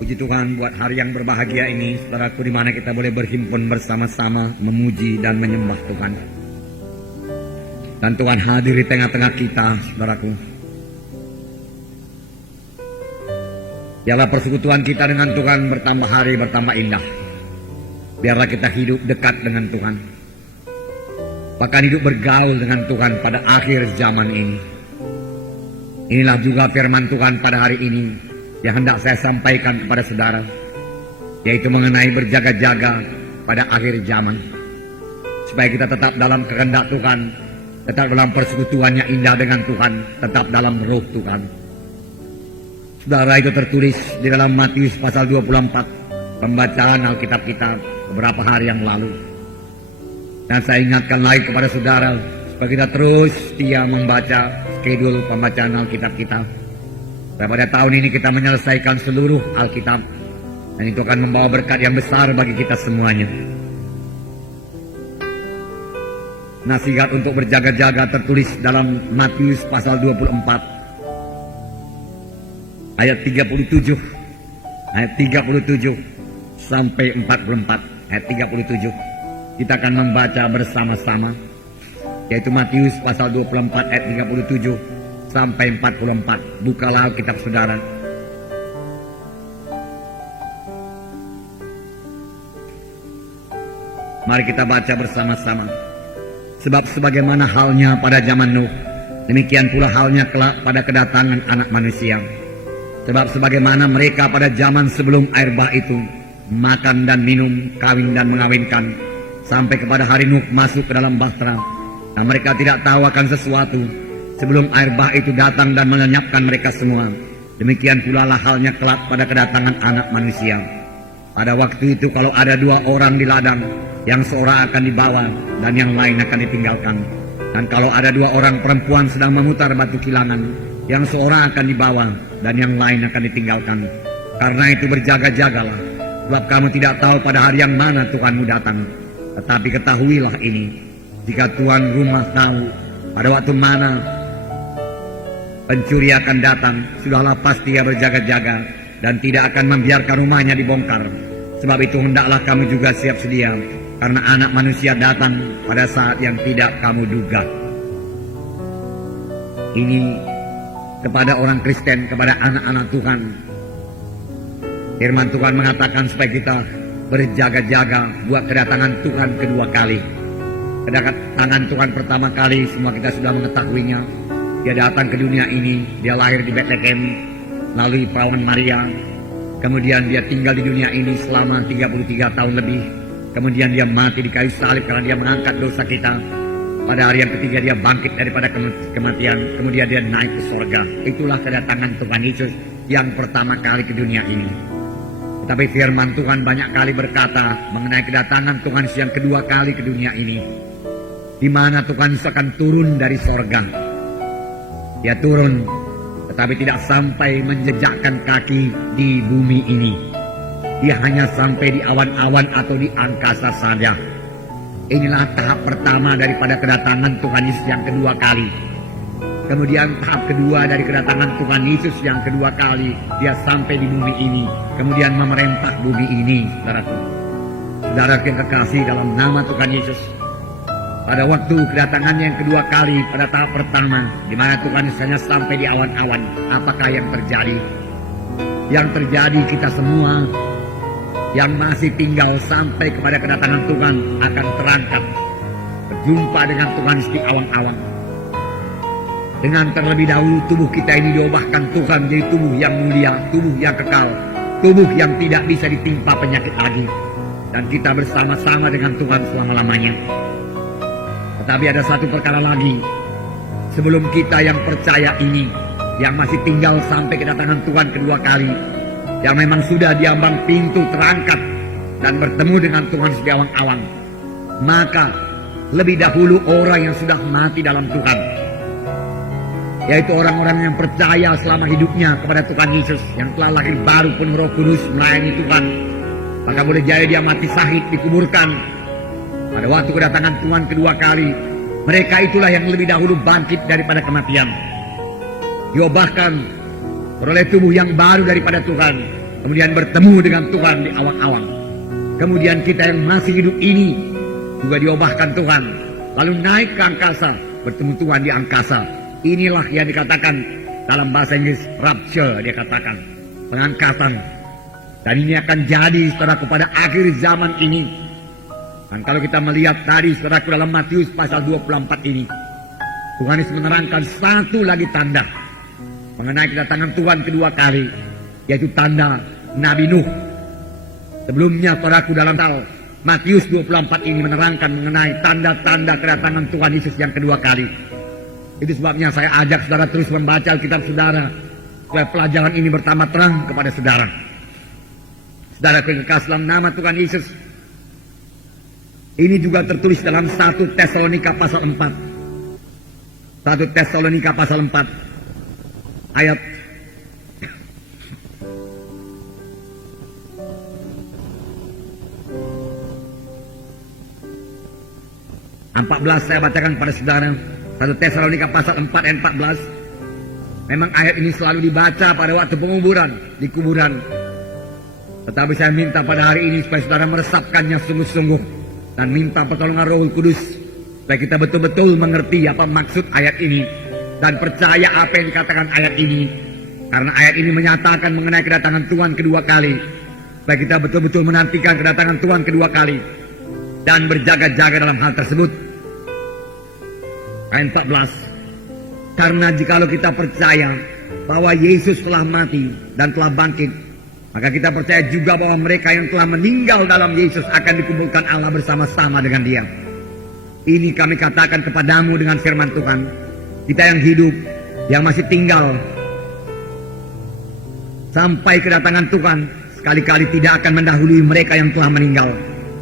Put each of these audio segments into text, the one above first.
Puji Tuhan buat hari yang berbahagia ini, saudaraku, di mana kita boleh berhimpun bersama-sama memuji dan menyembah Tuhan. Dan Tuhan hadir di tengah-tengah kita, saudaraku. Biarlah persekutuan kita dengan Tuhan bertambah hari bertambah indah. Biarlah kita hidup dekat dengan Tuhan. Bahkan hidup bergaul dengan Tuhan pada akhir zaman ini. Inilah juga firman Tuhan pada hari ini yang hendak saya sampaikan kepada saudara, yaitu mengenai berjaga-jaga pada akhir zaman. Supaya kita tetap dalam kehendak Tuhan, tetap dalam persekutuan yang indah dengan Tuhan, tetap dalam roh Tuhan. Saudara, itu tertulis di dalam Matius pasal 24, pembacaan Alkitab kita beberapa hari yang lalu. Dan saya ingatkan lagi kepada saudara, supaya kita terus setia membaca skedul pembacaan Alkitab kita. Supaya pada tahun ini kita menyelesaikan seluruh Alkitab. Dan itu akan membawa berkat yang besar bagi kita semuanya. Nasihat untuk berjaga-jaga tertulis dalam Matius pasal 24. Ayat 37 sampai 44. Ayat 37 kita akan membaca bersama-sama, yaitu Matius pasal 24 ayat 37 sampai 44. Bukalah kitab saudara. Mari kita baca bersama-sama. Sebab sebagaimana halnya pada zaman Nuh, demikian pula halnya kelak pada kedatangan Anak Manusia. Sebab sebagaimana mereka pada zaman sebelum air bah itu makan dan minum, kawin dan mengawinkan, sampai kepada hari Nuh masuk ke dalam bahtera, dan mereka tidak tahu akan sesuatu sebelum air bah itu datang dan melenyapkan mereka semua. Demikian pula lah halnya kelak pada kedatangan Anak Manusia. Pada waktu itu kalau ada dua orang di ladang, yang seorang akan dibawa dan yang lain akan ditinggalkan. Dan kalau ada dua orang perempuan sedang memutar batu kilangan, yang seorang akan dibawa dan yang lain akan ditinggalkan. Karena itu berjaga-jagalah, sebab kamu tidak tahu pada hari yang mana Tuhanmu datang. Tetapi ketahuilah ini, jika tuan rumah tahu pada waktu mana pencuri akan datang, sudahlah pasti ia berjaga-jaga dan tidak akan membiarkan rumahnya dibongkar. Sebab itu hendaklah kamu juga siap sedia, karena Anak Manusia datang pada saat yang tidak kamu duga. Ini kepada orang Kristen, kepada anak-anak Tuhan. Firman Tuhan mengatakan supaya kita berjaga-jaga buat kedatangan Tuhan kedua kali. Kedatangan Tuhan pertama kali semua kita sudah mengetahuinya. Dia datang ke dunia ini, dia lahir di Bethlehem melalui perawan Maria. Kemudian dia tinggal di dunia ini selama 33 tahun lebih. Kemudian dia mati di kayu salib karena dia mengangkat dosa kita. Pada hari yang ketiga dia bangkit daripada kematian. Kemudian dia naik ke sorga. Itulah kedatangan Tuhan Yesus yang pertama kali ke dunia ini. Tetapi firman Tuhan banyak kali berkata mengenai kedatangan Tuhan Yesus yang kedua kali ke dunia ini, di mana Tuhan Yesus akan turun dari sorga. Dia turun, tetapi tidak sampai menjejakkan kaki di bumi ini. Dia hanya sampai di awan-awan atau di angkasa saja. Inilah tahap pertama daripada kedatangan Tuhan Yesus yang kedua kali. Kemudian tahap kedua dari kedatangan Tuhan Yesus yang kedua kali, dia sampai di bumi ini, kemudian memerintah bumi ini, saudaraku. Saudara yang kekasih dalam nama Tuhan Yesus, pada waktu kedatangannya yang kedua kali, pada tahap pertama, di mana Tuhan Yesus hanya sampai di awan-awan, apakah yang terjadi? Yang terjadi kita semua yang masih tinggal sampai kepada kedatangan Tuhan akan terangkat, berjumpa dengan Tuhan di awan-awan. Dengan terlebih dahulu tubuh kita ini diubahkan Tuhan menjadi tubuh yang mulia, tubuh yang kekal, tubuh yang tidak bisa ditimpa penyakit lagi. Dan kita bersama-sama dengan Tuhan selama-lamanya. Tetapi ada satu perkara lagi, sebelum kita yang percaya ini, yang masih tinggal sampai kedatangan Tuhan kedua kali, yang memang sudah diambang pintu terangkat dan bertemu dengan Tuhan di awang-awang, maka lebih dahulu orang yang sudah mati dalam Tuhan, yaitu orang-orang yang percaya selama hidupnya kepada Tuhan Yesus, yang telah lahir baru penuh Roh Kudus melayani Tuhan, maka boleh jadi dia mati syahid, dikuburkan pada waktu kedatangan Tuhan kedua kali. Mereka itulah yang lebih dahulu bangkit daripada kematian, diubahkan beroleh tubuh yang baru daripada Tuhan, kemudian bertemu dengan Tuhan di awang-awang. Kemudian kita yang masih hidup ini juga diubahkan Tuhan, lalu naik ke angkasa, bertemu Tuhan di angkasa. Inilah yang dikatakan dalam bahasa Inggris rapture, dia katakan pengangkatan. Dan ini akan jadi, saudaraku, pada akhir zaman ini. Dan kalau kita melihat tadi, saudaraku, dalam Matius pasal 24 ini, Tuhan Yesus menerangkan satu lagi tanda mengenai kedatangan Tuhan kedua kali, yaitu tanda Nabi Nuh. Sebelumnya, saudaraku, dalam Matius 24 ini menerangkan mengenai tanda-tanda kedatangan Tuhan Yesus yang kedua kali. Itu sebabnya saya ajak saudara terus membaca Alkitab saudara, supaya pelajaran ini bertambah terang kepada saudara. Saudara kekasih dalam nama Tuhan Yesus, ini juga tertulis dalam 1 Tesalonika pasal 4. 1 Tesalonika pasal 4 ayat 14, saya bacakan pada saudara. 1 Tesalonika pasal 4 ayat 14. Memang ayat ini selalu dibaca pada waktu penguburan, di kuburan. Tetapi saya minta pada hari ini supaya saudara meresapkannya sungguh-sungguh dan minta pertolongan Roh Kudus supaya kita betul-betul mengerti apa maksud ayat ini dan percaya apa yang dikatakan ayat ini. Karena ayat ini menyatakan mengenai kedatangan Tuhan kedua kali, supaya kita betul-betul menantikan kedatangan Tuhan kedua kali dan berjaga-jaga dalam hal tersebut. Ayat 14. Karena jikalau kita percaya bahwa Yesus telah mati dan telah bangkit, maka kita percaya juga bahwa mereka yang telah meninggal dalam Yesus akan dikumpulkan Allah bersama-sama dengan Dia. Ini kami katakan kepadamu dengan firman Tuhan. Kita yang hidup, yang masih tinggal sampai kedatangan Tuhan, sekali-kali tidak akan mendahului mereka yang telah meninggal.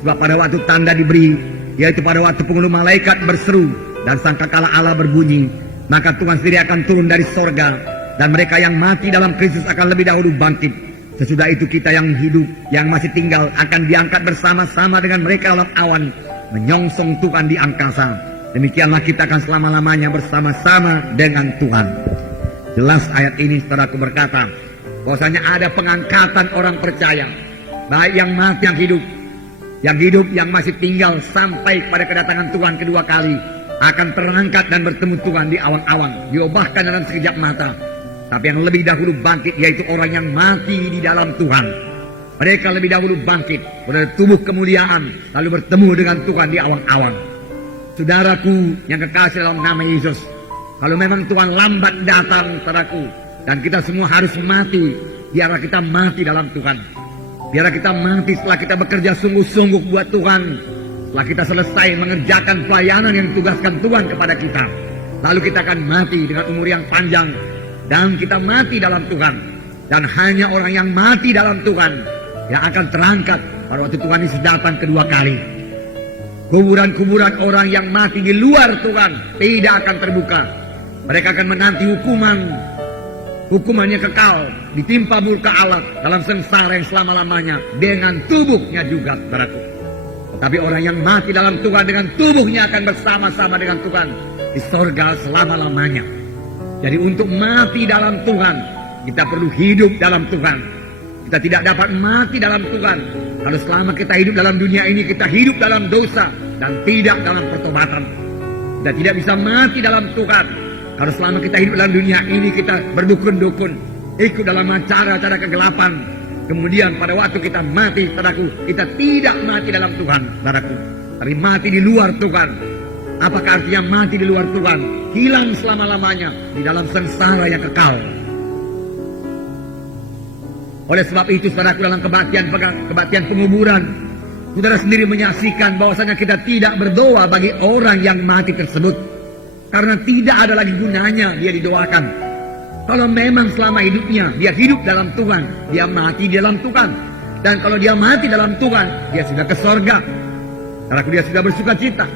Sebab pada waktu tanda diberi, yaitu pada waktu penghulu malaikat berseru dan sangkakala Allah berbunyi, maka Tuhan sendiri akan turun dari sorga, dan mereka yang mati dalam Kristus akan lebih dahulu bangkit. Sesudah itu kita yang hidup, yang masih tinggal, akan diangkat bersama-sama dengan mereka dalam awan, menyongsong Tuhan di angkasa. Demikianlah kita akan selama-lamanya bersama-sama dengan Tuhan. Jelas ayat ini, saudaraku, berkata bahwasanya ada pengangkatan orang percaya, baik yang mati yang hidup yang masih tinggal sampai pada kedatangan Tuhan kedua kali, akan terangkat dan bertemu Tuhan di awang-awang, diubahkan dalam sekejap mata. Tapi yang lebih dahulu bangkit, yaitu orang yang mati di dalam Tuhan. Mereka lebih dahulu bangkit, bertubuh kemuliaan, lalu bertemu dengan Tuhan di awang-awang. Saudaraku yang kekasih dalam nama Yesus, kalau memang Tuhan lambat datang, saudaraku, dan kita semua harus mati, biarlah kita mati dalam Tuhan. Biarlah kita mati setelah kita bekerja sungguh-sungguh buat Tuhan. Setelah kita selesai mengerjakan pelayanan yang ditugaskan Tuhan kepada kita, lalu kita akan mati dengan umur yang panjang, dan kita mati dalam Tuhan. Dan hanya orang yang mati dalam Tuhan yang akan terangkat pada waktu Tuhan Yesus datang kedua kali. Kuburan-kuburan orang yang mati di luar Tuhan tidak akan terbuka. Mereka akan menanti hukumannya kekal, ditimpa murka Allah dalam sengsara yang selama-lamanya dengan tubuhnya juga, saudaraku. Tapi orang yang mati dalam Tuhan dengan tubuhnya akan bersama-sama dengan Tuhan di sorga selama-lamanya. Jadi untuk mati dalam Tuhan, kita perlu hidup dalam Tuhan. Kita tidak dapat mati dalam Tuhan kalau selama kita hidup dalam dunia ini kita hidup dalam dosa dan tidak dalam pertobatan. Kita tidak bisa mati dalam Tuhan kalau selama kita hidup dalam dunia ini kita berdukun-dukun, ikut dalam cara-cara kegelapan. Kemudian pada waktu kita mati, saudaraku, kita tidak mati dalam Tuhan, saudaraku, tapi mati di luar Tuhan. Apakah artinya mati di luar Tuhan? Hilang selama-lamanya di dalam sengsara yang kekal. Oleh sebab itu, saudaraku, dalam kebaktian penguburan, saudara sendiri menyaksikan bahwasanya kita tidak berdoa bagi orang yang mati tersebut, karena tidak ada lagi gunanya dia didoakan. Kalau memang selama hidupnya dia hidup dalam Tuhan, dia mati di dalam Tuhan. Dan kalau dia mati dalam Tuhan, dia sudah ke sorga, karena dia sudah bersuka cita.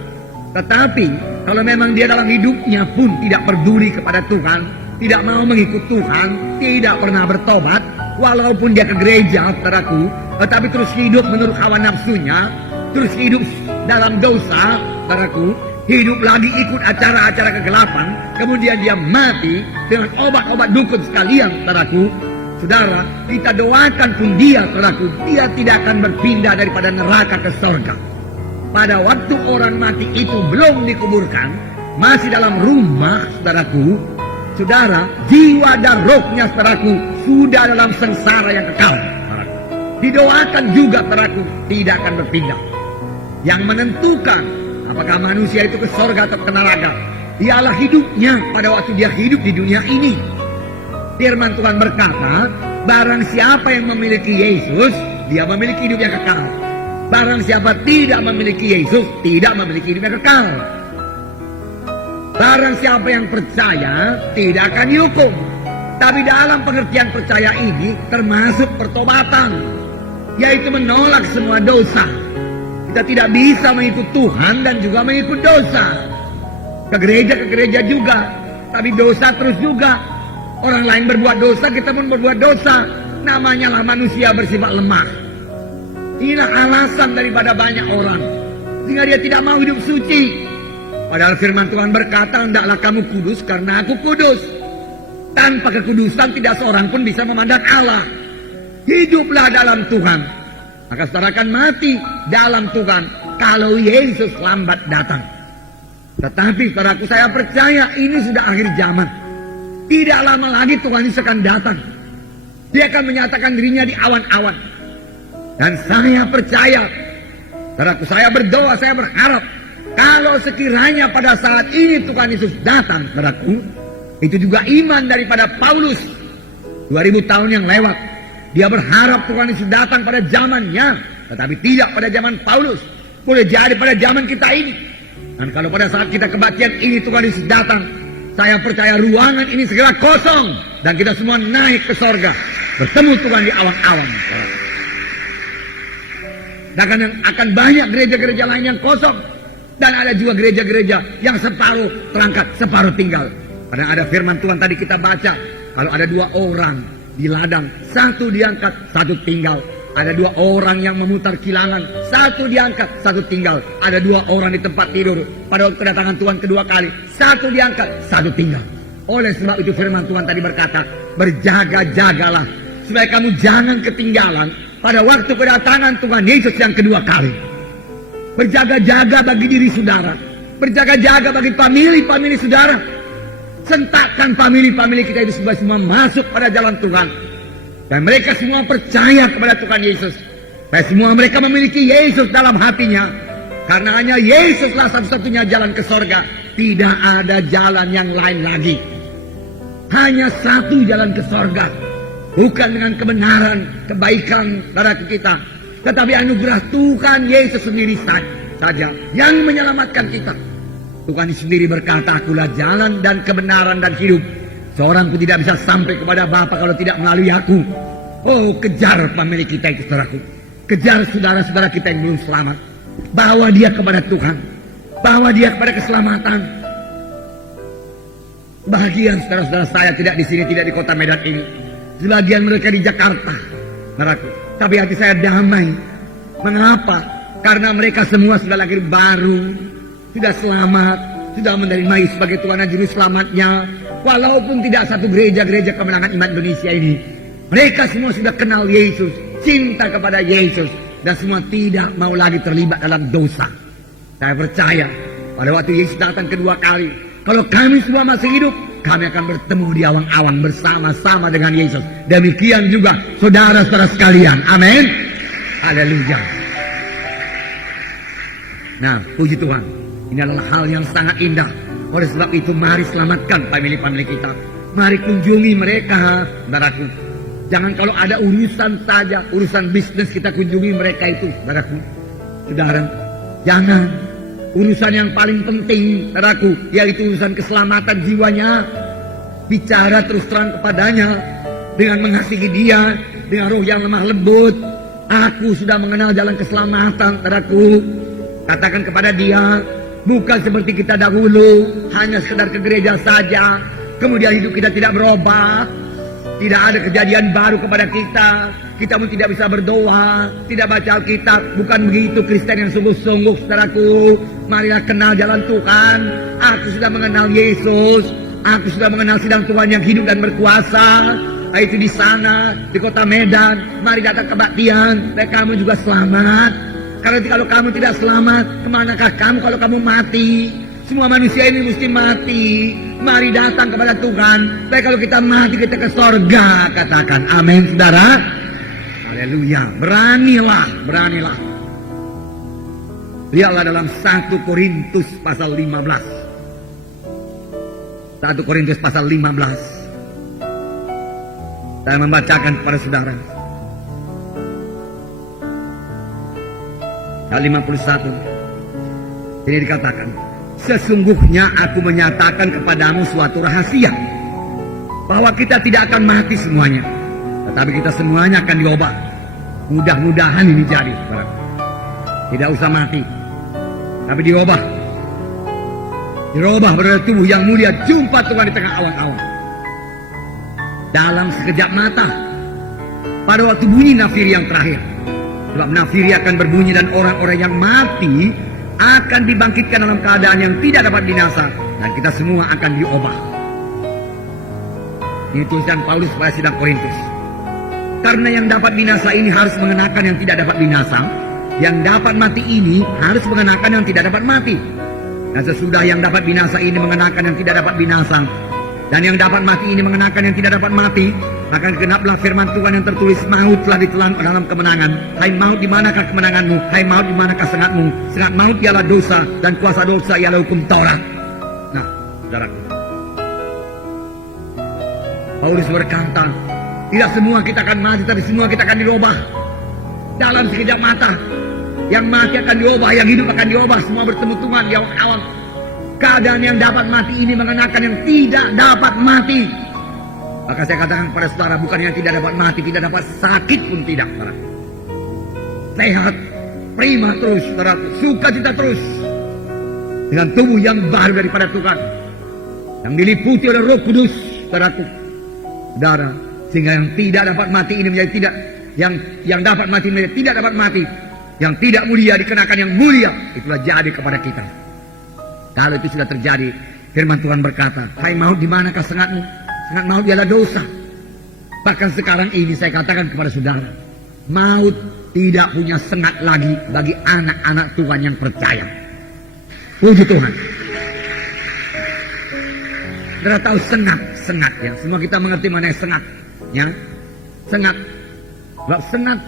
Tetapi kalau memang dia dalam hidupnya pun tidak peduli kepada Tuhan, tidak mau mengikut Tuhan, tidak pernah bertobat, walaupun dia ke gereja, saudaraku, tetapi terus hidup menurut hawa nafsunya, terus hidup dalam dosa, saudaraku, hidup lagi ikut acara-acara kegelapan, kemudian dia mati dengan obat-obat dukun sekalian, saudaraku. Saudara, kita doakan pun dia, saudaraku, dia tidak akan berpindah daripada neraka ke sorga. Pada waktu orang mati itu belum dikuburkan, masih dalam rumah, saudaraku, saudara, jiwa dan rohnya, saudaraku, sudah dalam sengsara yang kekal. Saudaraku. Didoakan juga, saudaraku, tidak akan berpindah. Yang menentukan apakah manusia itu ke sorga atau ke neraka, ialah hidupnya pada waktu dia hidup di dunia ini. Firman Tuhan berkata, barang siapa yang memiliki Yesus, dia memiliki hidup yang kekal. Barang siapa tidak memiliki Yesus, tidak memiliki hidup yang kekal. Barang siapa yang percaya, tidak akan dihukum. Tapi dalam pengertian percaya ini termasuk pertobatan, yaitu menolak semua dosa. Kita tidak bisa mengikut Tuhan dan juga mengikut dosa. Ke gereja juga, tapi dosa terus juga. Orang lain berbuat dosa, kita pun berbuat dosa. Namanya lah manusia bersifat lemah. Inilah alasan daripada banyak orang, sehingga dia tidak mau hidup suci. Padahal firman Tuhan berkata, hendaklah kamu kudus karena aku kudus. Tanpa kekudusan tidak seorang pun bisa memandang Allah. Hiduplah dalam Tuhan, maka saudara akan mati dalam Tuhan kalau Yesus lambat datang. Tetapi saudaraku, saya percaya ini sudah akhir zaman. Tidak lama lagi Tuhan Yesus akan datang. Dia akan menyatakan dirinya di awan-awan. Dan saya percaya, saudaraku, saya berdoa, saya berharap, kalau sekiranya pada saat ini Tuhan Yesus datang, saudaraku, itu juga iman daripada Paulus 2000 tahun yang lewat. Dia berharap Tuhan Yesus datang pada zamannya, tetapi tidak pada zaman Paulus. Boleh jadi pada zaman kita ini. Dan kalau pada saat kita kebaktian ini Tuhan Yesus datang, saya percaya ruangan ini segera kosong dan kita semua naik ke sorga, bertemu Tuhan di awan-awan. Dan akan banyak gereja-gereja lain yang kosong, dan ada juga gereja-gereja yang separuh terangkat, separuh tinggal. Kadang ada firman Tuhan tadi kita baca, kalau ada 2 orang di ladang, 1 diangkat, 1 tinggal. Ada 2 orang yang memutar kilangan, 1 diangkat, 1 tinggal. Ada 2 orang di tempat tidur pada waktu kedatangan Tuhan kedua kali, 1 diangkat, 1 tinggal. Oleh sebab itu firman Tuhan tadi berkata, berjaga-jagalah supaya kamu jangan ketinggalan pada waktu kedatangan Tuhan Yesus yang kedua kali. Berjaga-jaga bagi diri saudara, berjaga-jaga bagi famili saudara. Sentakkan famili kita itu semua masuk pada jalan Tuhan. Dan mereka semua percaya kepada Tuhan Yesus. Dan semua mereka memiliki Yesus dalam hatinya. Karena hanya Yesuslah satu-satunya jalan ke sorga. Tidak ada jalan yang lain lagi. Hanya satu jalan ke sorga. Bukan dengan kebenaran, kebaikan darah kita, tetapi anugerah Tuhan Yesus sendiri saja yang menyelamatkan kita. Tuhan sendiri berkata, akulah jalan dan kebenaran dan hidup. Seorang pun tidak bisa sampai kepada Bapa kalau tidak melalui aku. Oh, kejar famili kita itu, saudaraku. Kejar saudara-saudara kita yang belum selamat. Bawa dia kepada Tuhan. Bawa dia kepada keselamatan. Bahagia saudara-saudara saya tidak di sini, tidak di kota Medan ini. Sebagian mereka di Jakarta, saudaraku. Tapi hati saya damai. Mengapa? Karena mereka semua sudah lahir baru, sudah selamat, sudah menerima Yesus sebagai Tuhan dan Juru Selamatnya. Walaupun tidak satu gereja-gereja kemenangan iman Indonesia ini, mereka semua sudah kenal Yesus, cinta kepada Yesus, dan semua tidak mau lagi terlibat dalam dosa. Saya percaya pada waktu Yesus datang kedua kali, kalau kami semua masih hidup, kami akan bertemu di awan-awan bersama-sama dengan Yesus. Demikian juga saudara-saudara sekalian. Amin. Haleluya. Nah, puji Tuhan. Ini adalah hal yang sangat indah. Oleh sebab itu mari selamatkan famili kita. Mari kunjungi mereka, saudaraku. Jangan kalau ada urusan saja, urusan bisnis kita kunjungi mereka itu, saudaraku. Saudara, jangan. Urusan yang paling penting, saudaraku, yaitu urusan keselamatan jiwanya. Bicara terus terang kepadanya dengan mengasihi dia, dengan roh yang lemah lembut. Aku sudah mengenal jalan keselamatan, saudaraku. Katakan kepada dia, bukan seperti kita dahulu, hanya sekedar ke gereja saja, kemudian hidup kita tidak berubah, tidak ada kejadian baru kepada kita. kita pun tidak bisa berdoa, tidak baca Alkitab. Bukan begitu Kristen yang sungguh-sungguh, saudaraku. Marilah kenal jalan Tuhan. Aku sudah mengenal Yesus, aku sudah mengenal sidang Tuhan yang hidup dan berkuasa. Itu di sana, di kota Medan. Mari datang kebaktian, dan kamu juga selamat. Karena kalau kamu tidak selamat, kemanakah kamu kalau kamu mati? Semua manusia ini mesti mati. Mari datang kepada Tuhan. Baik kalau kita mati, kita ke sorga. Katakan amin, saudara. Haleluya. Beranilah, beranilah. Lihatlah dalam 1 Korintus pasal 15. 1 Korintus pasal 15. Saya membacakan kepada saudara. Ayat 51. Ini dikatakan, sesungguhnya aku menyatakan kepadamu suatu rahasia, bahwa kita tidak akan mati semuanya, tetapi kita semuanya akan diubah. Mudah-mudahan ini jadi, saudara. Tidak usah mati, tapi diubah. Dirubah pada tubuh yang mulia, jumpa Tuhan di tengah awan-awan. Dalam sekejap mata, pada waktu bunyi nafiri yang terakhir. Sebab nafiri akan berbunyi dan orang-orang yang mati akan dibangkitkan dalam keadaan yang tidak dapat binasa, dan kita semua akan diubah. Ini tulisan Paulus pada sidang Korintus. Karena yang dapat binasa ini harus mengenakan yang tidak dapat binasa, yang dapat mati ini harus mengenakan yang tidak dapat mati. Dan sesudah yang dapat binasa ini mengenakan yang tidak dapat binasa, dan yang dapat mati ini mengenakan yang tidak dapat mati, akan genaplah firman Tuhan yang tertulis, maut telah ditelan dalam kemenangan. Hai maut, di manakah kemenanganmu? Hai maut, di manakah sengatmu? Sengat maut ialah dosa, dan kuasa dosa ialah hukum Taurat. Nah, saudaraku, Paulus berkata, tidak semua kita akan mati, tapi semua kita akan dirubah dalam sekejap mata. Yang mati akan diubah, yang hidup akan diubah. Semua bertemu Tuhan di awal-awal. Keadaan yang dapat mati ini mengenakan yang tidak dapat mati. Maka saya katakan kepada saudara, bukan yang tidak dapat mati, tidak dapat sakit pun tidak, saudara. Sehat, prima terus, saudara. Sukacita terus. Dengan tubuh yang baru daripada Tuhan, yang diliputi oleh Roh Kudus, saudaraku. Saudara, sehingga yang tidak dapat mati ini menjadi tidak, yang dapat mati menjadi tidak dapat mati. Yang tidak mulia dikenakan yang mulia. Itulah jadi kepada kita. Kalau itu sudah terjadi, firman Tuhan berkata, hai maut, di manakah sengatmu? Sengat maut ialah dosa. Bahkan sekarang ini saya katakan kepada saudara, maut tidak punya sengat lagi bagi anak-anak Tuhan yang percaya. Puji Tuhan. Saudara tahu sengat ya. Semua kita mengerti mengenai sengat, ya. Sengat. Sebab sengat,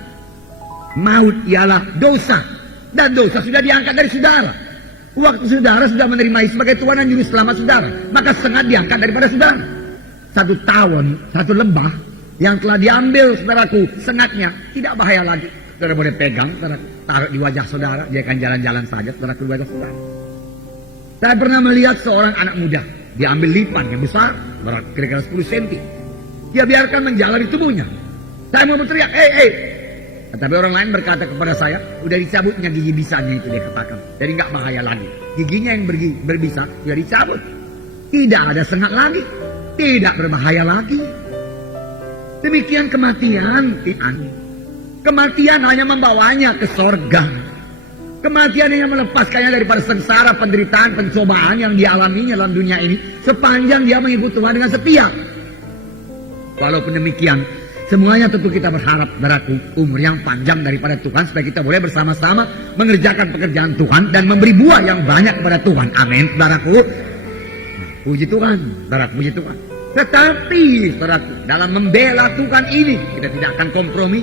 maut ialah dosa, dan dosa sudah diangkat dari saudara. Waktu saudara sudah menerima Yesus sebagai Tuhan dan Juru Selamat saudara, maka sengat diangkat daripada saudara. 1 tahun, 1 lembah yang telah diambil saudaraku, sengatnya tidak bahaya lagi. Saudara boleh pegang, saudara taruh di wajah saudara, dia akan jalan-jalan saja, saudaraku, di wajah saudara. Saya pernah melihat seorang anak muda, dia ambil lipan yang besar, kira-kira 10 cm. Dia biarkan menjalar di tubuhnya. Saya mau berteriak, tapi orang lain berkata kepada saya, udah dicabutnya gigi bisanya itu, dia katakan. Jadi nggak bahaya lagi. Giginya yang berbisa sudah dicabut. Tidak ada sengat lagi. Tidak berbahaya lagi. Demikian kematian. Kematian hanya membawanya ke sorga. Kematian hanya melepaskannya daripada sengsara, penderitaan, pencobaan yang dialaminya dalam dunia ini, sepanjang dia mengikuti Tuhan dengan setia. Walaupun demikian, semuanya tentu kita berharap, saudaraku, umur yang panjang daripada Tuhan, supaya kita boleh bersama-sama mengerjakan pekerjaan Tuhan dan memberi buah yang banyak kepada Tuhan. Amin, saudaraku. Puji Tuhan, saudaraku, puji Tuhan. Tetapi, saudaraku, dalam membela Tuhan ini, kita tidak akan kompromi.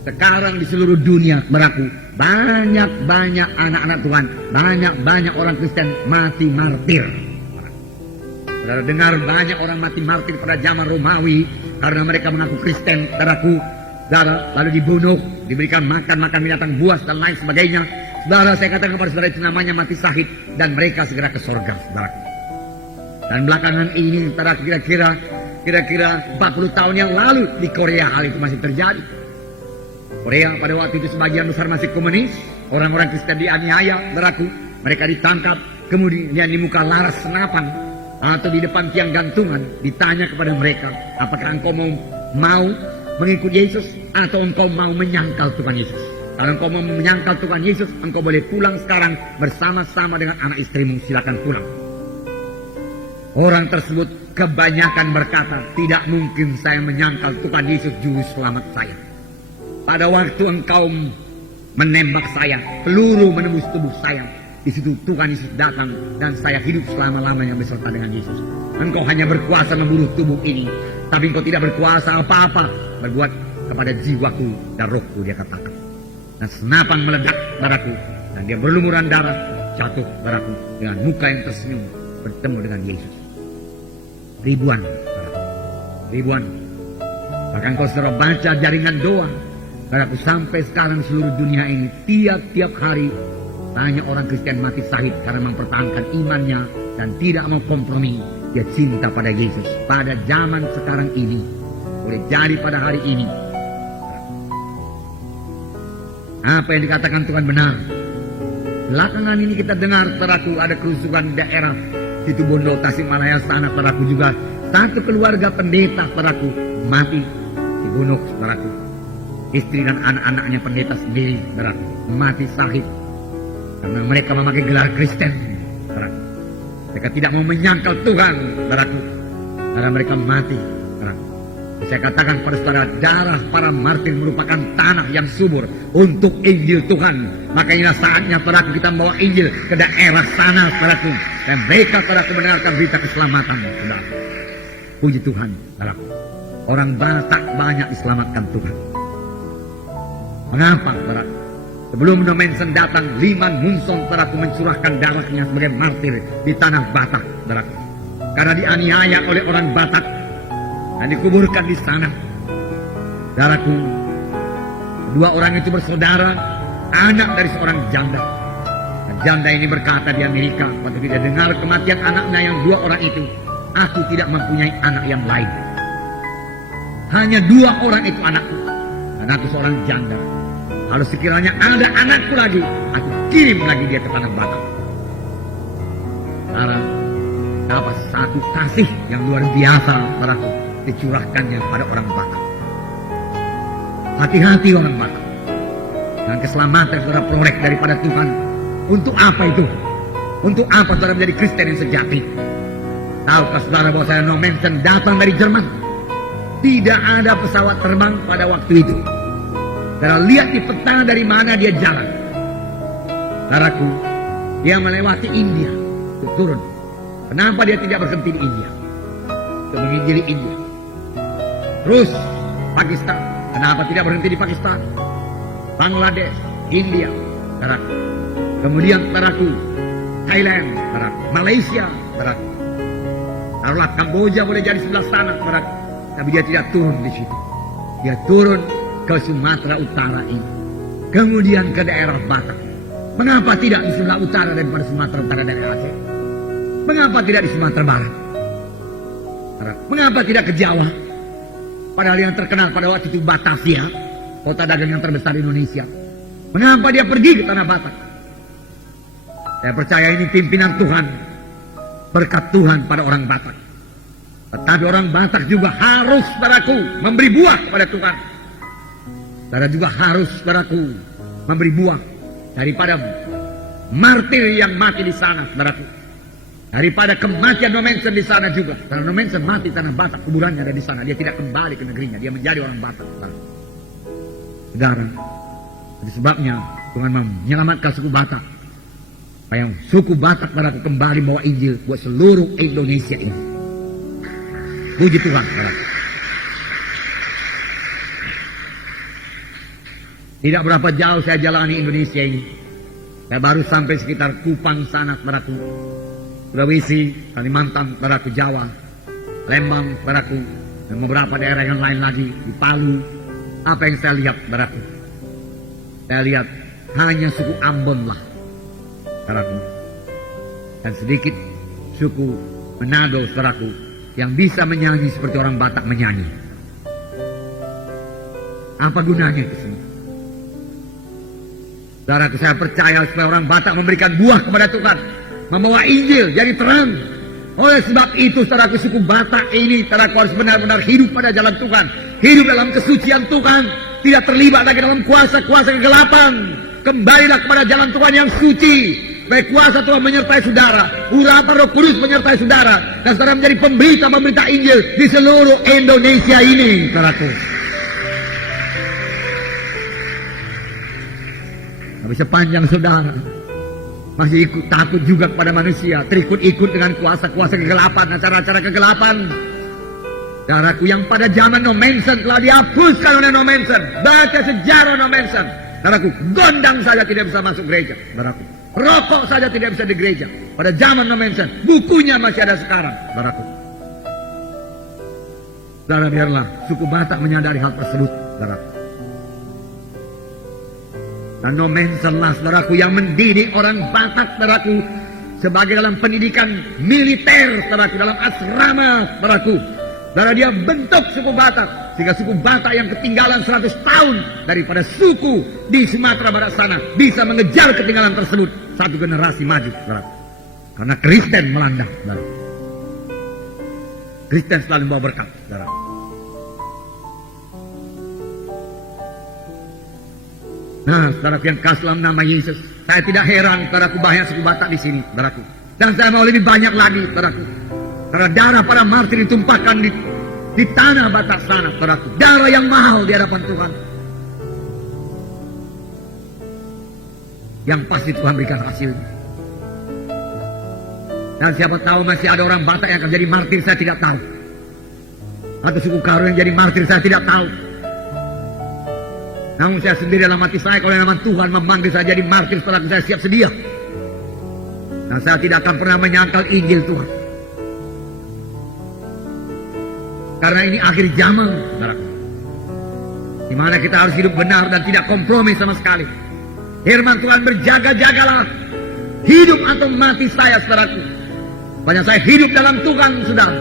Sekarang di seluruh dunia, saudaraku, banyak-banyak anak-anak Tuhan, banyak-banyak orang Kristen mati martir. Saudara dengar banyak orang mati martir pada zaman Romawi, karena mereka mengaku Kristen, saudaraku, saudara, lalu dibunuh, diberikan makan binatang buas dan lain sebagainya. Saudara, saya katakan kepada saudara, itu namanya mati syahid, dan mereka segera ke sorga, saudaraku. Dan belakangan ini, saudara, kira-kira 40 tahun yang lalu di Korea hal itu masih terjadi. Korea pada waktu itu sebagian besar masih komunis, orang-orang Kristen dianiaya, saudaraku, mereka ditangkap, kemudian di muka laras senapan atau di depan tiang gantungan ditanya kepada mereka, apakah engkau mau mengikut Yesus atau engkau mau menyangkal Tuhan Yesus? Kalau engkau mau menyangkal Tuhan Yesus, engkau boleh pulang sekarang bersama-sama dengan anak istrimu. Silakan pulang. Orang tersebut kebanyakan berkata, tidak mungkin saya menyangkal Tuhan Yesus juru selamat saya. Pada waktu engkau menembak saya, peluru menembus tubuh saya, di situ Tuhan Yesus datang dan saya hidup selama-lamanya beserta dengan Yesus. Engkau hanya berkuasa membunuh tubuh ini, tapi engkau tidak berkuasa apa-apa berbuat kepada jiwaku dan rohku, dia katakan. Dan senapan meledak padaku dan dia berlumuran darah jatuh padaku dengan muka yang tersenyum bertemu dengan Yesus. Ribuan. Bahkan kalau saudara baca jaringan doa, padaku sampai sekarang seluruh dunia ini tiap-tiap hari banyak orang Kristen mati syahid karena mempertahankan imannya dan tidak mau kompromi. Dia cinta pada Yesus. Pada zaman sekarang ini, boleh jadi pada hari ini, apa yang dikatakan Tuhan benar. Belakangan ini kita dengar, saudaraku, ada kerusuhan daerah Situ Bondo, Tasikmalaya sana, saudaraku, juga satu keluarga pendeta, saudaraku, mati dibunuh, saudaraku. Istri dan anak-anaknya pendeta sendiri, saudaraku, mati syahid karena mereka memakai gelar Kristen, saudaraku. Mereka tidak mau menyangkal Tuhan, saudaraku, karena mereka mati, saudaraku. Saya katakan pada saudara, darah para martir merupakan tanah yang subur untuk Injil Tuhan. Makanya saatnya saudaraku kita membawa Injil ke daerah sana, saudaraku, dan mereka saudaraku mendengarkan berita keselamatan, saudaraku. Puji Tuhan, saudaraku. Orang Batak banyak diselamatkan Tuhan. Mengapa, saudaraku? Sebelum Nomensen datang, Liman Munson, saudaraku, mencurahkan darahnya sebagai martir di tanah Batak, saudaraku. Karena dianiaya oleh orang Batak dan dikuburkan di sana. Saudaraku, dua orang itu bersaudara, anak dari seorang janda. Dan janda ini berkata di Amerika, waktu dia dengar kematian anaknya yang dua orang itu, aku tidak mempunyai anak yang lain. Hanya dua orang itu anakku, dan aku seorang janda. Kalau sekiranya ada anakku lagi, aku kirim lagi dia ke tanah Batak. Saudara, dapat satu kasih yang luar biasa, saudaraku, dicurahkannya pada orang Batak. Hati-hati orang Batak. Dan keselamatan saudara peroleh daripada Tuhan. Untuk apa itu? Untuk apa saudara menjadi Kristen yang sejati? Tahukah saudara bahwa saya Nomensen datang dari Jerman? Tidak ada pesawat terbang pada waktu itu. Saudara lihat di peta dari mana dia jalan. Saudaraku, dia melewati India, turun. Kenapa dia tidak berhenti di India? Untuk menginjili India. Terus Pakistan, kenapa tidak berhenti di Pakistan? Bangladesh, India, saudaraku. Kemudian saudaraku, Thailand, saudaraku. Malaysia, saudaraku. Taruhlah Kamboja boleh jadi sebelah sana, saudaraku. Tapi dia tidak turun di situ. Dia turun ke Sumatera Utara ini. Kemudian ke daerah Batak. Mengapa tidak di sebelah utara daripada Sumatera Utara daerah Aceh? Mengapa tidak di Sumatera Barat? Mengapa tidak ke Jawa? Padahal yang terkenal pada waktu itu Batavia, kota dagang yang terbesar di Indonesia. Mengapa dia pergi ke tanah Batak? Saya percaya ini pimpinan Tuhan, berkat Tuhan pada orang Batak. Tetapi orang Batak juga harus, saudaraku, memberi buah kepada Tuhan. Saudara juga harus, saudaraku, memberi buah daripada martir yang mati di sana, saudaraku. Daripada kematian Nomensen di sana juga. Karena Nomensen mati tanah Batak, kuburannya ada di sana. Dia tidak kembali ke negerinya, dia menjadi orang Batak, saudara. Itu sebabnya Tuhan menyelamatkan suku Batak. Supaya suku Batak pada kembali bawa Injil buat seluruh Indonesia ini. Puji Tuhan, saudara. Tidak berapa jauh saya jalani Indonesia ini. Saya baru sampai sekitar Kupang sana, saudaraku. Sulawesi, Kalimantan, saudaraku, Jawa, Lembang, saudaraku, dan beberapa daerah yang lain lagi, di Palu. Apa yang saya lihat, saudaraku? Saya lihat hanya suku Ambon lah, saudaraku. Dan sedikit suku Manado, saudaraku, yang bisa menyanyi seperti orang Batak menyanyi. Apa gunanya itu semua? Saudaraku, saya percaya supaya orang Batak memberikan buah kepada Tuhan, membawa Injil jadi terang. Oleh sebab itu, saudaraku, suku Batak ini, saudaraku, harus benar-benar hidup pada jalan Tuhan, hidup dalam kesucian Tuhan, tidak terlibat lagi dalam kuasa-kuasa kegelapan. Kembalilah kepada jalan Tuhan yang suci. Baik kuasa Tuhan menyertai saudara, urapan Roh Kudus menyertai saudara, dan saudara menjadi pemberita Injil di seluruh Indonesia ini, saudaraku. Tapi sepanjang saudara masih ikut takut juga kepada manusia, terikut-ikut dengan kuasa-kuasa kegelapan, acara-acara kegelapan, saudaraku, yang pada zaman No Manson telah dihapuskan oleh No Manson. Baca sejarah No Manson, saudaraku. Gondang saja tidak bisa masuk gereja, saudaraku. Rokok saja tidak bisa di gereja pada zaman No Manson. Bukunya masih ada sekarang, saudaraku. Saudara, biarlah suku Batak menyadari hal tersebut, saudaraku. Dan No Manson lah, saudaraku, yang mendidik orang Batak, saudaraku, sebagai dalam pendidikan militer, saudaraku, dalam asrama, saudaraku. Saudara, dia bentuk suku Batak, sehingga suku Batak yang ketinggalan 100 tahun daripada suku di Sumatera Barat sana bisa mengejar ketinggalan tersebut satu generasi maju, saudara. Karena Kristen melanda, saudara. Kristen selalu membawa berkat, saudara. Nah, saudaraku yang kasih dalam nama Yesus, saya tidak heran, saudaraku, banyak suku Batak di sini, saudaraku. Dan saya mau lebih banyak lagi, saudaraku. Karena darah para martir ditumpahkan di tanah Batak sana, saudaraku. Darah yang mahal di hadapan Tuhan. Yang pasti Tuhan berikan hasilnya. Dan siapa tahu masih ada orang Batak yang akan jadi martir, saya tidak tahu. Atau suku Karo yang jadi martir, saya tidak tahu. Namun saya sendiri dalam hati saya, kalau nama Tuhan memanggil saya jadi martir, setelah saya siap sedia. Dan saya tidak akan pernah menyangkal Injil Tuhan. Karena ini akhir zaman, saudaraku, di mana kita harus hidup benar dan tidak kompromi sama sekali. Firman Tuhan, berjaga-jagalah, hidup atau mati saya, saudaraku. Banyak saya hidup dalam Tuhan, saudara.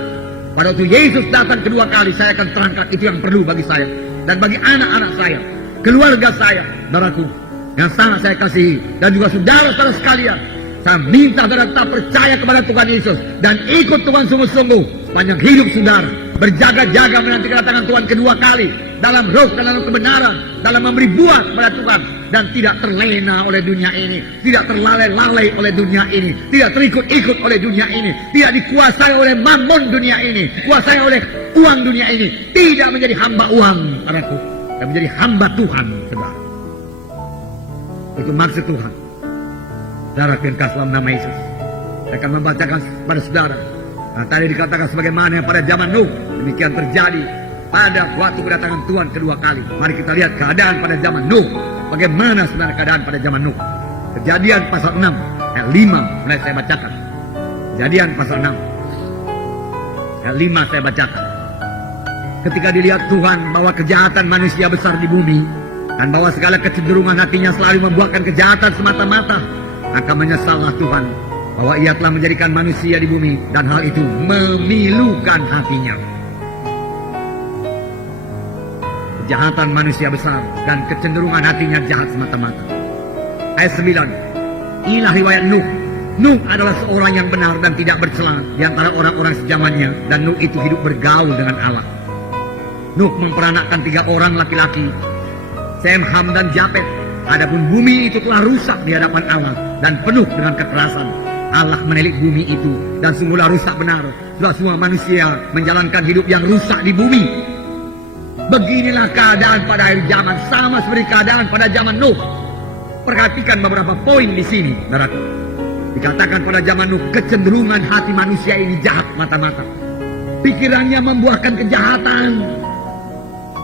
Pada waktu Yesus datang kedua kali, saya akan terangkat itu yang perlu bagi saya dan bagi anak-anak saya, keluarga saya, saudaraku, yang sangat saya kasihi, dan juga saudara-saudara sekalian. Saya minta saudara tetap percaya kepada Tuhan Yesus dan ikut Tuhan sungguh-sungguh sepanjang hidup saudara. Berjaga-jaga menanti kedatangan Tuhan kedua kali, dalam roh dan dalam kebenaran, dalam memberi buah kepada Tuhan, dan tidak terlena oleh dunia ini, tidak terlalai-lalai oleh dunia ini, tidak terikut-ikut oleh dunia ini, tidak dikuasai oleh mamon dunia ini, dikuasai oleh uang dunia ini, tidak menjadi hamba uang, saudaraku, dan menjadi hamba Tuhan, saudara. Itu maksud Tuhan. Saudara yang kasih dalam nama Yesus, saya akan membacakan pada saudara. Nah, tadi dikatakan sebagaimana pada zaman Nuh, demikian terjadi pada waktu kedatangan Tuhan kedua kali. Mari kita lihat keadaan pada zaman Nuh. Bagaimana sebenarnya keadaan pada zaman Nuh? Kejadian pasal 6 ayat 5 mulai saya bacakan. Kejadian pasal 6 ayat 5 saya bacakan. Ketika dilihat Tuhan bahwa kejahatan manusia besar di bumi, dan bahwa segala kecenderungan hatinya selalu membuahkan kejahatan semata-mata, maka menyesallah Tuhan bahwa ia telah menjadikan manusia di bumi, dan hal itu memilukan hatinya. Kejahatan manusia besar dan kecenderungan hatinya jahat semata-mata. Ayat 9. Inilah riwayat Nuh. Nuh adalah seorang yang benar dan tidak bercela di antara orang-orang sejamannya, dan Nuh itu hidup bergaul dengan Allah. Nuh memperanakkan 3 orang laki-laki, Sem, Ham, dan Japet. Adapun bumi itu telah rusak di hadapan Allah dan penuh dengan kekerasan. Allah menilik bumi itu, dan sungguhlah rusak benar. Sudah semua manusia menjalankan hidup yang rusak di bumi. Beginilah keadaan pada akhir zaman, sama seperti keadaan pada zaman Nuh. Perhatikan beberapa poin di sini, saudaraku. Dikatakan pada zaman Nuh, kecenderungan hati manusia ini jahat mata-mata. Pikirannya membuahkan kejahatan.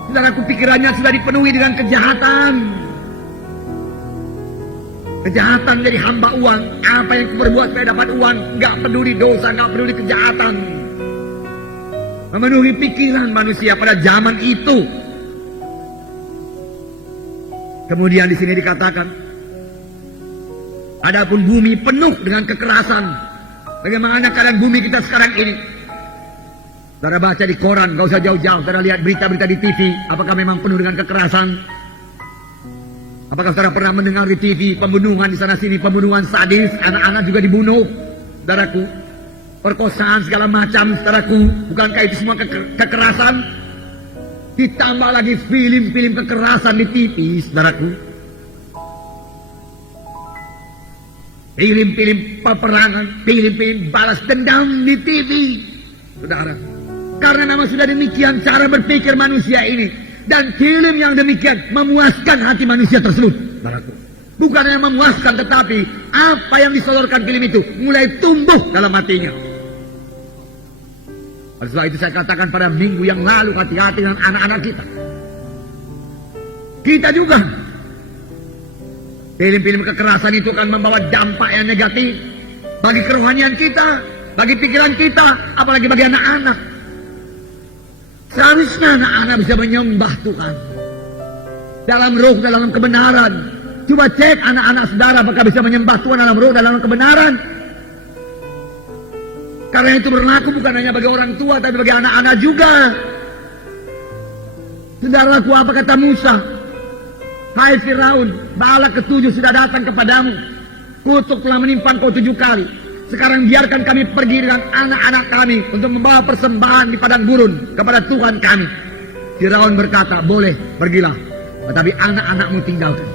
Saudaraku, pikirannya sudah dipenuhi dengan kejahatan. Kejahatan jadi hamba uang. Apa yang kuperbuat saya dapat uang. Nggak peduli dosa, nggak peduli kejahatan. Memenuhi pikiran manusia pada zaman itu. Kemudian di sini dikatakan, adapun bumi penuh dengan kekerasan. Bagaimana keadaan bumi kita sekarang ini? Saudara baca di koran, nggak usah jauh-jauh. Saudara lihat berita-berita di TV. Apakah memang penuh dengan kekerasan? Apakah saudara pernah mendengar di TV pembunuhan di sana sini, pembunuhan sadis, anak-anak juga dibunuh, saudaraku? perkosaan segala macam, saudaraku. Bukankah itu semua kekerasan? Ditambah lagi film-film kekerasan di TV, saudaraku. Film-film peperangan, film-film balas dendam di TV, saudara. Karena memang sudah demikian cara berpikir manusia ini. Dan film yang demikian memuaskan hati manusia tersebut, saudaraku. Bukan hanya memuaskan, tetapi apa yang disodorkan film itu mulai tumbuh dalam hatinya. Oleh sebab itu saya katakan pada minggu yang lalu, hati-hati dengan anak-anak kita. Kita juga. Film-film kekerasan itu akan membawa dampak yang negatif bagi kerohanian kita, bagi pikiran kita, apalagi bagi anak-anak. Seharusnya anak-anak bisa menyembah Tuhan dalam roh, dalam kebenaran. Coba cek anak-anak saudara apakah bisa menyembah Tuhan dalam roh, dalam kebenaran. Karena itu berlaku bukan hanya bagi orang tua, tapi bagi anak-anak juga. Saudaraku, apa kata Musa? Hai Firaun, bala ke-7 sudah datang kepadamu. Kutuk telah menimpa kau 7 kali. Sekarang biarkan kami pergi dengan anak-anak kami untuk membawa persembahan di padang gurun kepada Tuhan kami. Firaun berkata, boleh, pergilah. Tetapi anak-anakmu tinggalkan.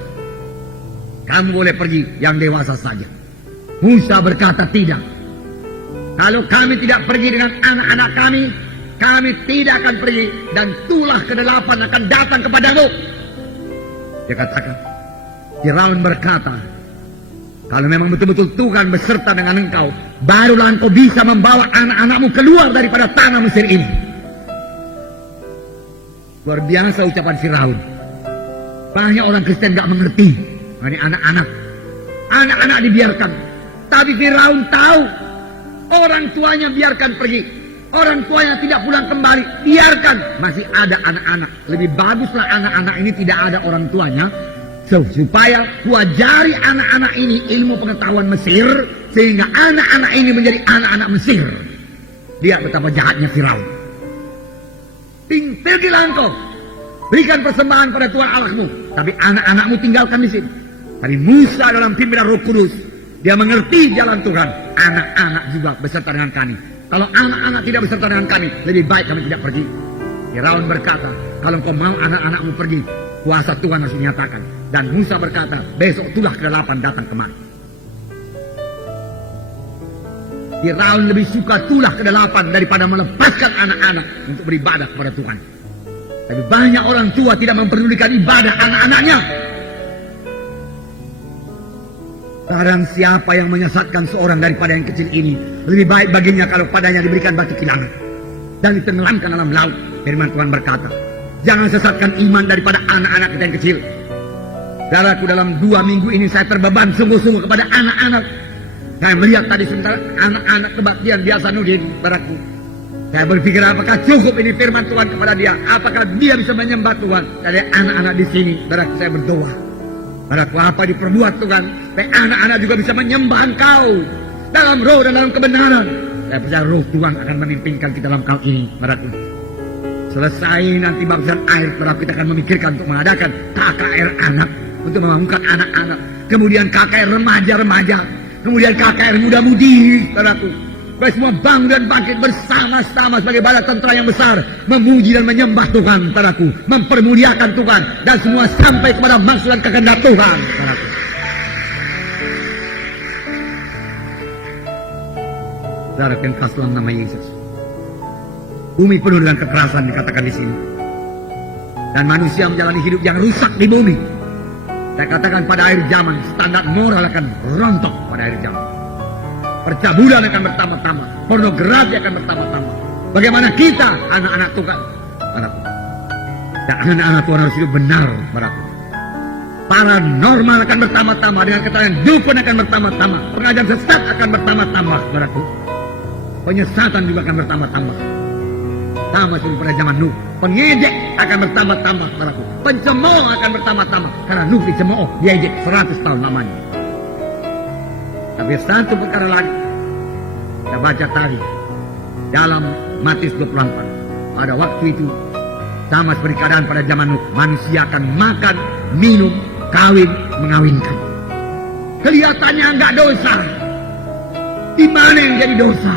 Kamu boleh pergi, yang dewasa saja. Musa berkata, tidak. Kalau kami tidak pergi dengan anak-anak kami tidak akan pergi. Dan tulah ke-8 akan datang kepadamu. Dia katakan, Firaun berkata, kalau memang betul-betul Tuhan beserta dengan engkau, barulah engkau bisa membawa anak-anakmu keluar daripada tanah Mesir ini. Luar biasa ucapan Firaun. Banyak orang Kristen gak mengerti. Ini anak-anak. Anak-anak dibiarkan. Tapi Firaun tahu. Orang tuanya biarkan pergi. Orang tuanya tidak pulang kembali. Biarkan. Masih ada anak-anak. Lebih baguslah anak-anak ini tidak ada orang tuanya. Supaya kuajari anak-anak ini ilmu pengetahuan Mesir. Sehingga anak-anak ini menjadi anak-anak Mesir. Lihat betapa jahatnya Firaun. Pergilah engkau. Berikan persembahan pada Tuhan Allahmu. Tapi anak-anakmu tinggalkan di sini. Tapi Musa dalam pimpinan Roh Kudus. Dia mengerti jalan Tuhan. Anak-anak juga beserta dengan kami. Kalau anak-anak tidak beserta dengan kami, lebih baik kami tidak pergi. Firaun berkata, kalau kau mau anak-anakmu pergi, kuasa Tuhan harus dinyatakan. Dan Musa berkata, besok tulah ke-8 datang kemari. Firaun lebih suka tulah ke-8 daripada melepaskan anak-anak untuk beribadah kepada Tuhan. Tapi banyak orang tua tidak memperdulikan ibadah anak-anaknya. Sekarang siapa yang menyesatkan seorang daripada yang kecil ini, lebih baik baginya kalau padanya diberikan batu kilangan dan ditenggelamkan dalam laut. Firman Tuhan berkata, jangan sesatkan iman daripada anak-anak kita yang kecil. Saudaraku, dalam 2 minggu ini saya terbeban sungguh-sungguh kepada anak-anak. Saya melihat tadi sementara anak-anak kebaktian dia Sanudin, saudaraku. Saya berpikir apakah cukup ini firman Tuhan kepada dia? Apakah dia bisa menyembah Tuhan? Dari anak-anak di sini, saudaraku, saya berdoa. Saudaraku, apa diperbuat Tuhan? Supaya anak-anak juga bisa menyembah Engkau dalam roh dan dalam kebenaran. Saya percaya roh Tuhan akan memimpinkan kita dalam hal ini, saudaraku. Selesai nanti baptisan air, saudaraku, kita akan memikirkan untuk mengadakan KKR anak, untuk membangunkan anak-anak. Kemudian KKR remaja-remaja. Kemudian KKR muda-mudi, saudaraku. Supaya semua bangun dan bangkit bersama-sama sebagai bala tentara yang besar. Memuji dan menyembah Tuhan, saudaraku. Mempermuliakan Tuhan. Dan semua sampai kepada maksud dan kehendak Tuhan, saudaraku. Saudaraku yang khas dalam nama Yesus. Bumi penuh dengan kekerasan dikatakan di sini. Dan manusia menjalani hidup yang rusak di bumi. Saya katakan pada akhir zaman, standar moral akan rontok pada akhir zaman. Percabulan akan bertambah-tambah, pornografi akan bertambah-tambah. Bagaimana kita, anak-anak Tuhan, saudaraku. Dan anak-anak Tuhan harus hidup benar, saudaraku. Paranormal akan bertambah-tambah, dengan keterangan dukun akan bertambah-tambah, pengajaran sesat akan bertambah-tambah, saudaraku. Penyesatan juga akan bertambah-tambah. Sama seperti pada zaman Nuh. Pengejek akan bertambah-tambah, saudaraku. Pencemooh akan bertambah-tambah. Karena Nuh dicemooh, diejek 100 tahun lamanya. Tapi satu perkara lagi. Kita baca tadi. Dalam Matius 24. Pada waktu itu, sama seperti keadaan pada zaman Nuh. Manusia akan makan, minum, kawin, mengawinkan. Kelihatannya enggak dosa. Di mana yang jadi dosa?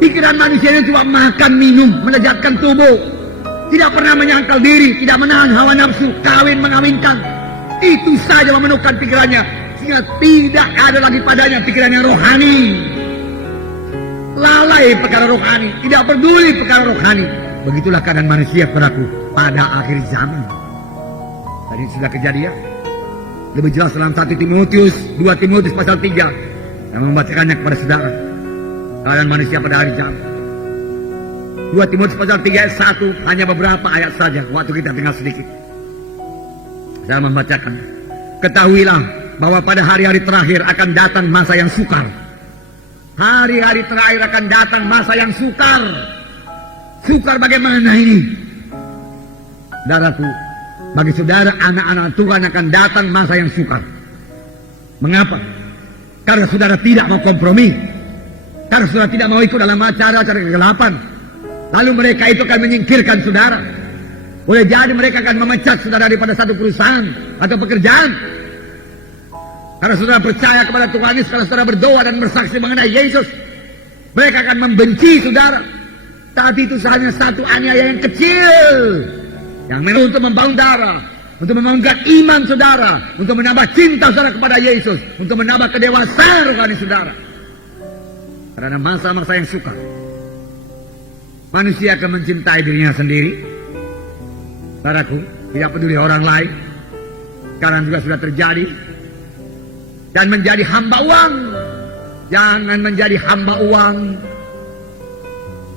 Pikiran manusia ini cuma makan, minum, melezatkan tubuh. Tidak pernah menyangkal diri, tidak menahan hawa nafsu, kawin mengawinkan. Itu saja memenuhkan pikirannya, sehingga tidak ada lagi padanya pikiran yang rohani. Lalai perkara rohani, tidak peduli perkara rohani. Begitulah keadaan manusia padaku pada akhir zaman. Tadi sudah kejadian. Lebih jelas dalam 1 Timotius, 2 Timotius pasal 3 yang membacakannya kepada saudara. Keadaan manusia pada hari zaman. 2 Timotius pasal 3 ayat 1, hanya beberapa ayat saja, waktu kita tinggal sedikit. Saya membacakan. Ketahuilah bahwa pada hari-hari terakhir akan datang masa yang sukar. Hari-hari terakhir akan datang masa yang sukar. Sukar bagaimana ini? Saudaraku, bagi saudara anak-anak Tuhan akan datang masa yang sukar. Mengapa? Karena saudara tidak mau kompromi. Karena saudara tidak mau ikut dalam acara-acara kegelapan. Lalu mereka itu akan menyingkirkan saudara. Boleh jadi mereka akan memecat saudara daripada satu perusahaan atau pekerjaan. Karena saudara percaya kepada Tuhan Yesus, kalau saudara berdoa dan bersaksi mengenai Yesus, mereka akan membenci saudara. Tapi itu hanya satu aniaya yang kecil, yang memang untuk membangun darah, untuk membangunkan iman saudara, untuk menambah cinta saudara kepada Yesus, untuk menambah kedewasaan rohani saudara. Karena masa-masa yang sukar, manusia akan mencintai dirinya sendiri. Saudaraku, tidak peduli orang lain. Sekarang juga sudah terjadi. Dan menjadi hamba uang. Jangan menjadi hamba uang.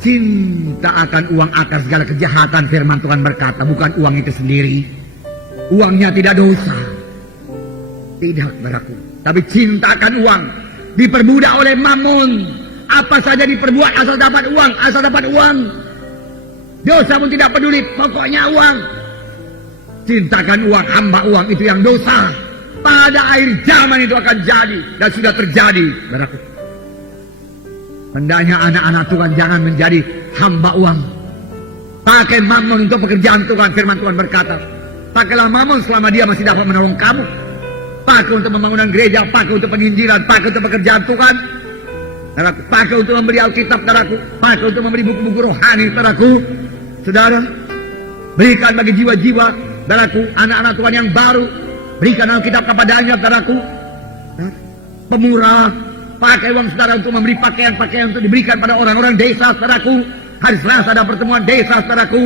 Cinta akan uang akar segala kejahatan, firman Tuhan berkata. Bukan uang itu sendiri. Uangnya tidak dosa. Tidak, saudaraku. Tapi cinta akan uang diperbudak oleh Mammon. Apa saja diperbuat asal dapat uang, asal dapat uang. Dosa pun tidak peduli, pokoknya uang. Cintakan uang, hamba uang, itu yang dosa. Pada akhir zaman itu akan jadi, dan sudah terjadi, saudaraku. Hendaknya anak-anak Tuhan jangan menjadi hamba uang. Pakai Mammon untuk pekerjaan Tuhan, firman Tuhan berkata. Pakailah Mammon selama dia masih dapat menolong kamu. Pakai untuk pembangunan gereja, pakai untuk penginjilan, pakai untuk pekerjaan Tuhan. Saudaraku, pakai untuk membeli Alkitab, saudaraku. Pakai untuk membeli buku-buku rohani, saudaraku. Saudara, berikan bagi jiwa-jiwa, saudaraku, anak-anak Tuhan yang baru. Berikan Alkitab kepadanya, saudaraku. Pemurah, pakai uang saudara untuk membeli pakaian-pakaian untuk diberikan pada orang-orang desa, saudaraku. Hari Selasa ada pertemuan desa, saudaraku.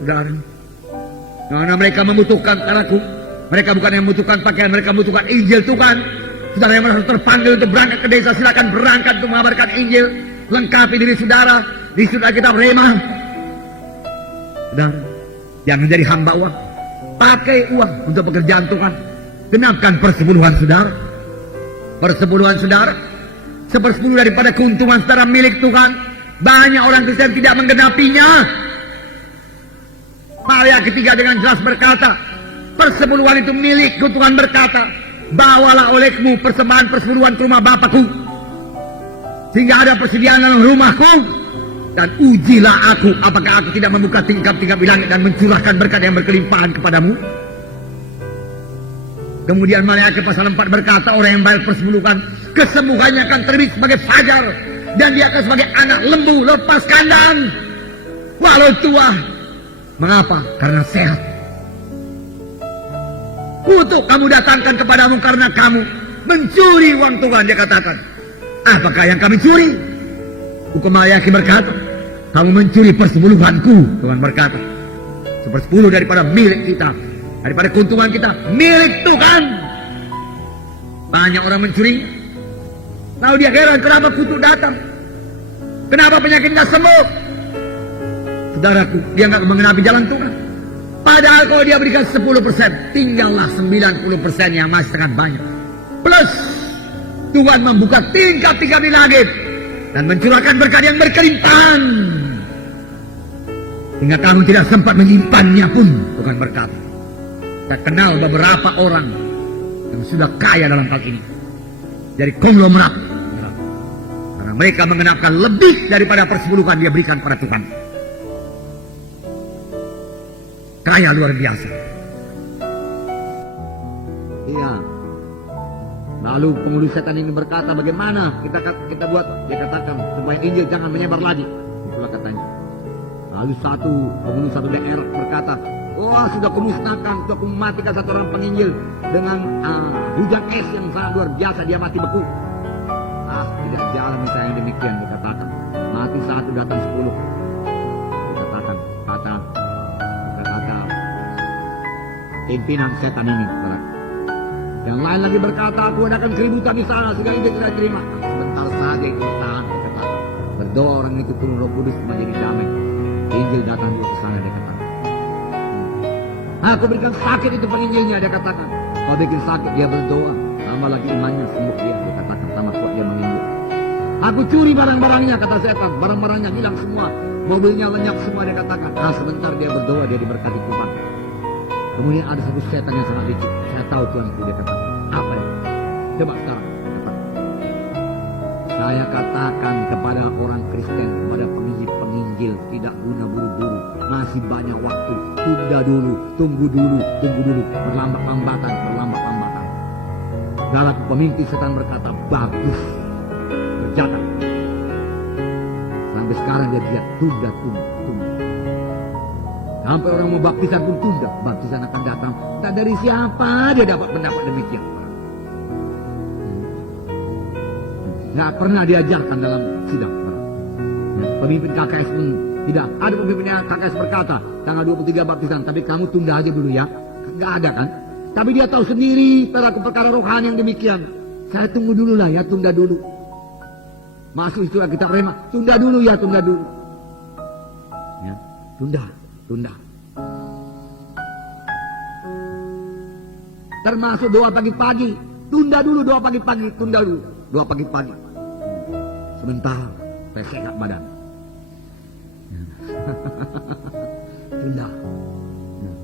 Saudara, karena mereka membutuhkan, saudaraku. Mereka bukan yang membutuhkan pakaian, mereka membutuhkan Injil Tuhan. Saudara yang merasa terpanggil untuk berangkat ke desa, silakan berangkat untuk mengabarkan Injil. Lengkapi diri saudara di surat kitab Rema. Saudara, jangan jadi hamba uang. Pakai uang untuk pekerjaan Tuhan. Genapkan persepuluhan saudara. Persepuluhan saudara, 1/10 daripada keuntungan saudara milik Tuhan. Banyak orang Kristen tidak menggenapinya. Maria ketiga dengan jelas berkata, persepuluhan itu milikku. Tuhan berkata, bawalah olehmu persembahan persepuluhan ke rumah Bapakku, sehingga ada persediaan dalam rumahku. Dan ujilah aku, apakah aku tidak membuka tingkap-tingkap di langit dan mencurahkan berkat yang berkelimpahan kepadamu. Kemudian Malaikat pasal 4 berkata, orang yang bayar persepuluhan, kesembuhannya akan terbit sebagai fajar, dan dia akan sebagai anak lembu lepas kandang, walau tua. Mengapa? Karena sehat. Kutuk kamu datangkan kepadamu karena kamu mencuri uang Tuhan, dia katakan. Apakah yang kami curi? Hukum Malaikat berkata, kamu mencuri persepuluhanku, Tuhan berkata. 1/10 daripada milik kita, daripada keuntungan kita, milik Tuhan. Banyak orang mencuri. Lalu dia heran kenapa kutuk datang, kenapa penyakit tidak sembuh. Saudaraku, dia nggak mengenapi jalan Tuhan. Padahal kalau dia berikan 10%, tinggallah 90% yang masih sangat banyak. Plus Tuhan membuka tingkap-tingkap di langit dan mencurahkan berkat yang berkelimpahan, hingga kamu tidak sempat menyimpannya pun, Tuhan berkata. Saya kenal beberapa orang yang sudah kaya dalam hal ini, dari konglomerat, karena mereka mengenapkan lebih daripada persepuluhan dia berikan pada Tuhan. Kaya luar biasa. Iya, Lalu penghulu setan ini berkata, bagaimana kita buat? Dia katakan, supaya Injil jangan menyebar lagi. Itulah katanya. Lalu satu daerah berkata, wah, sudah kumusnahkan, sudah kumatikan satu orang penginjil dengan hujan es yang sangat luar biasa, dia mati beku. Tidak jalan misalnya yang demikian, dikatakan. Mati satu, datang 10. Dikatakan, kata pimpinan setan ini. Yang lain lagi berkata, aku adakan keributan di sana, sehingga Injil tidak terima. Sebentar saja itu ditahan, dikatakan. Berdoa orang itu turun Roh Kudus menjadi damai. Injil datang ke sana, dia katakan. Aku berikan sakit itu penginjilnya, dia katakan. Kau bikin sakit, dia berdoa. Tambah lagi imannya, sembuh dia katakan. Sama kuat dia menginjil. Aku curi barang-barangnya, kata setan. Barang-barangnya hilang semua. Mobilnya lenyap semua, dia katakan. Sebentar dia berdoa, dia diberkati Tuhan. Kemudian ada satu setan yang sangat licik. Saya tahu Tuhan itu, dia katakan. Apa ya? Coba sekarang, dia katakan. Saya katakan kepada orang Kristen, kepada penginjil, tidak guna buru-buru. Masih banyak waktu. Tunda dulu, tunggu dulu. Berlambat-lambatan. Dalam pemimpin setan berkata, bagus. Berjalan. Sampai sekarang dia lihat, tunda. Sampai orang mau baptisan pun tunda. Baptisan akan datang. Tak dari siapa dia dapat pendapat demikian. Nggak pernah diajarkan dalam sidang. Pemimpin KKS pun tidak. Ada pemimpin KKS berkata, tanggal 23 baptisan, tapi kamu tunda aja dulu ya. Nggak ada kan? Tapi dia tahu sendiri perkara rohani yang demikian. Saya tunggu dulu lah ya, tunda dulu. Masuk istilah kita rema, tunda dulu ya, tunda dulu. Ya, tunda. Termasuk doa pagi-pagi, tunda dulu doa pagi-pagi. Sebentar, pesek badan. Tunda.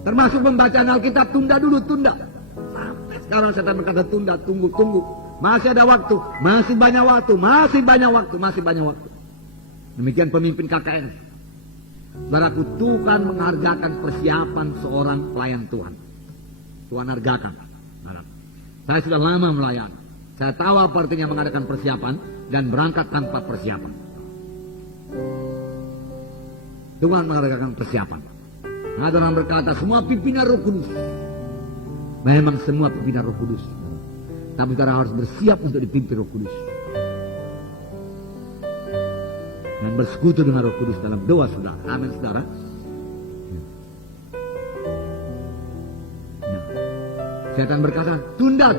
Termasuk pembacaan Alkitab, tunda dulu. Sampai sekarang setan berkata tunda, tunggu. Masih ada waktu, masih banyak waktu. Demikian pemimpin KKN. Saudaraku, Tuhan menghargakan persiapan seorang pelayan Tuhan. Tuhan hargakan. Saya sudah lama melayani. Saya tahu apa artinya mengadakan persiapan dan berangkat tanpa persiapan. Tuhan menghargakan persiapan. Ada orang berkata, semua pimpinan Roh Kudus. Memang semua pimpinan Roh Kudus. Tapi saudara harus bersiap untuk dipimpin Roh Kudus. Dan bersekutu dengan Roh Kudus dalam doa saudara. Amin saudara. Setan berkata, tunda.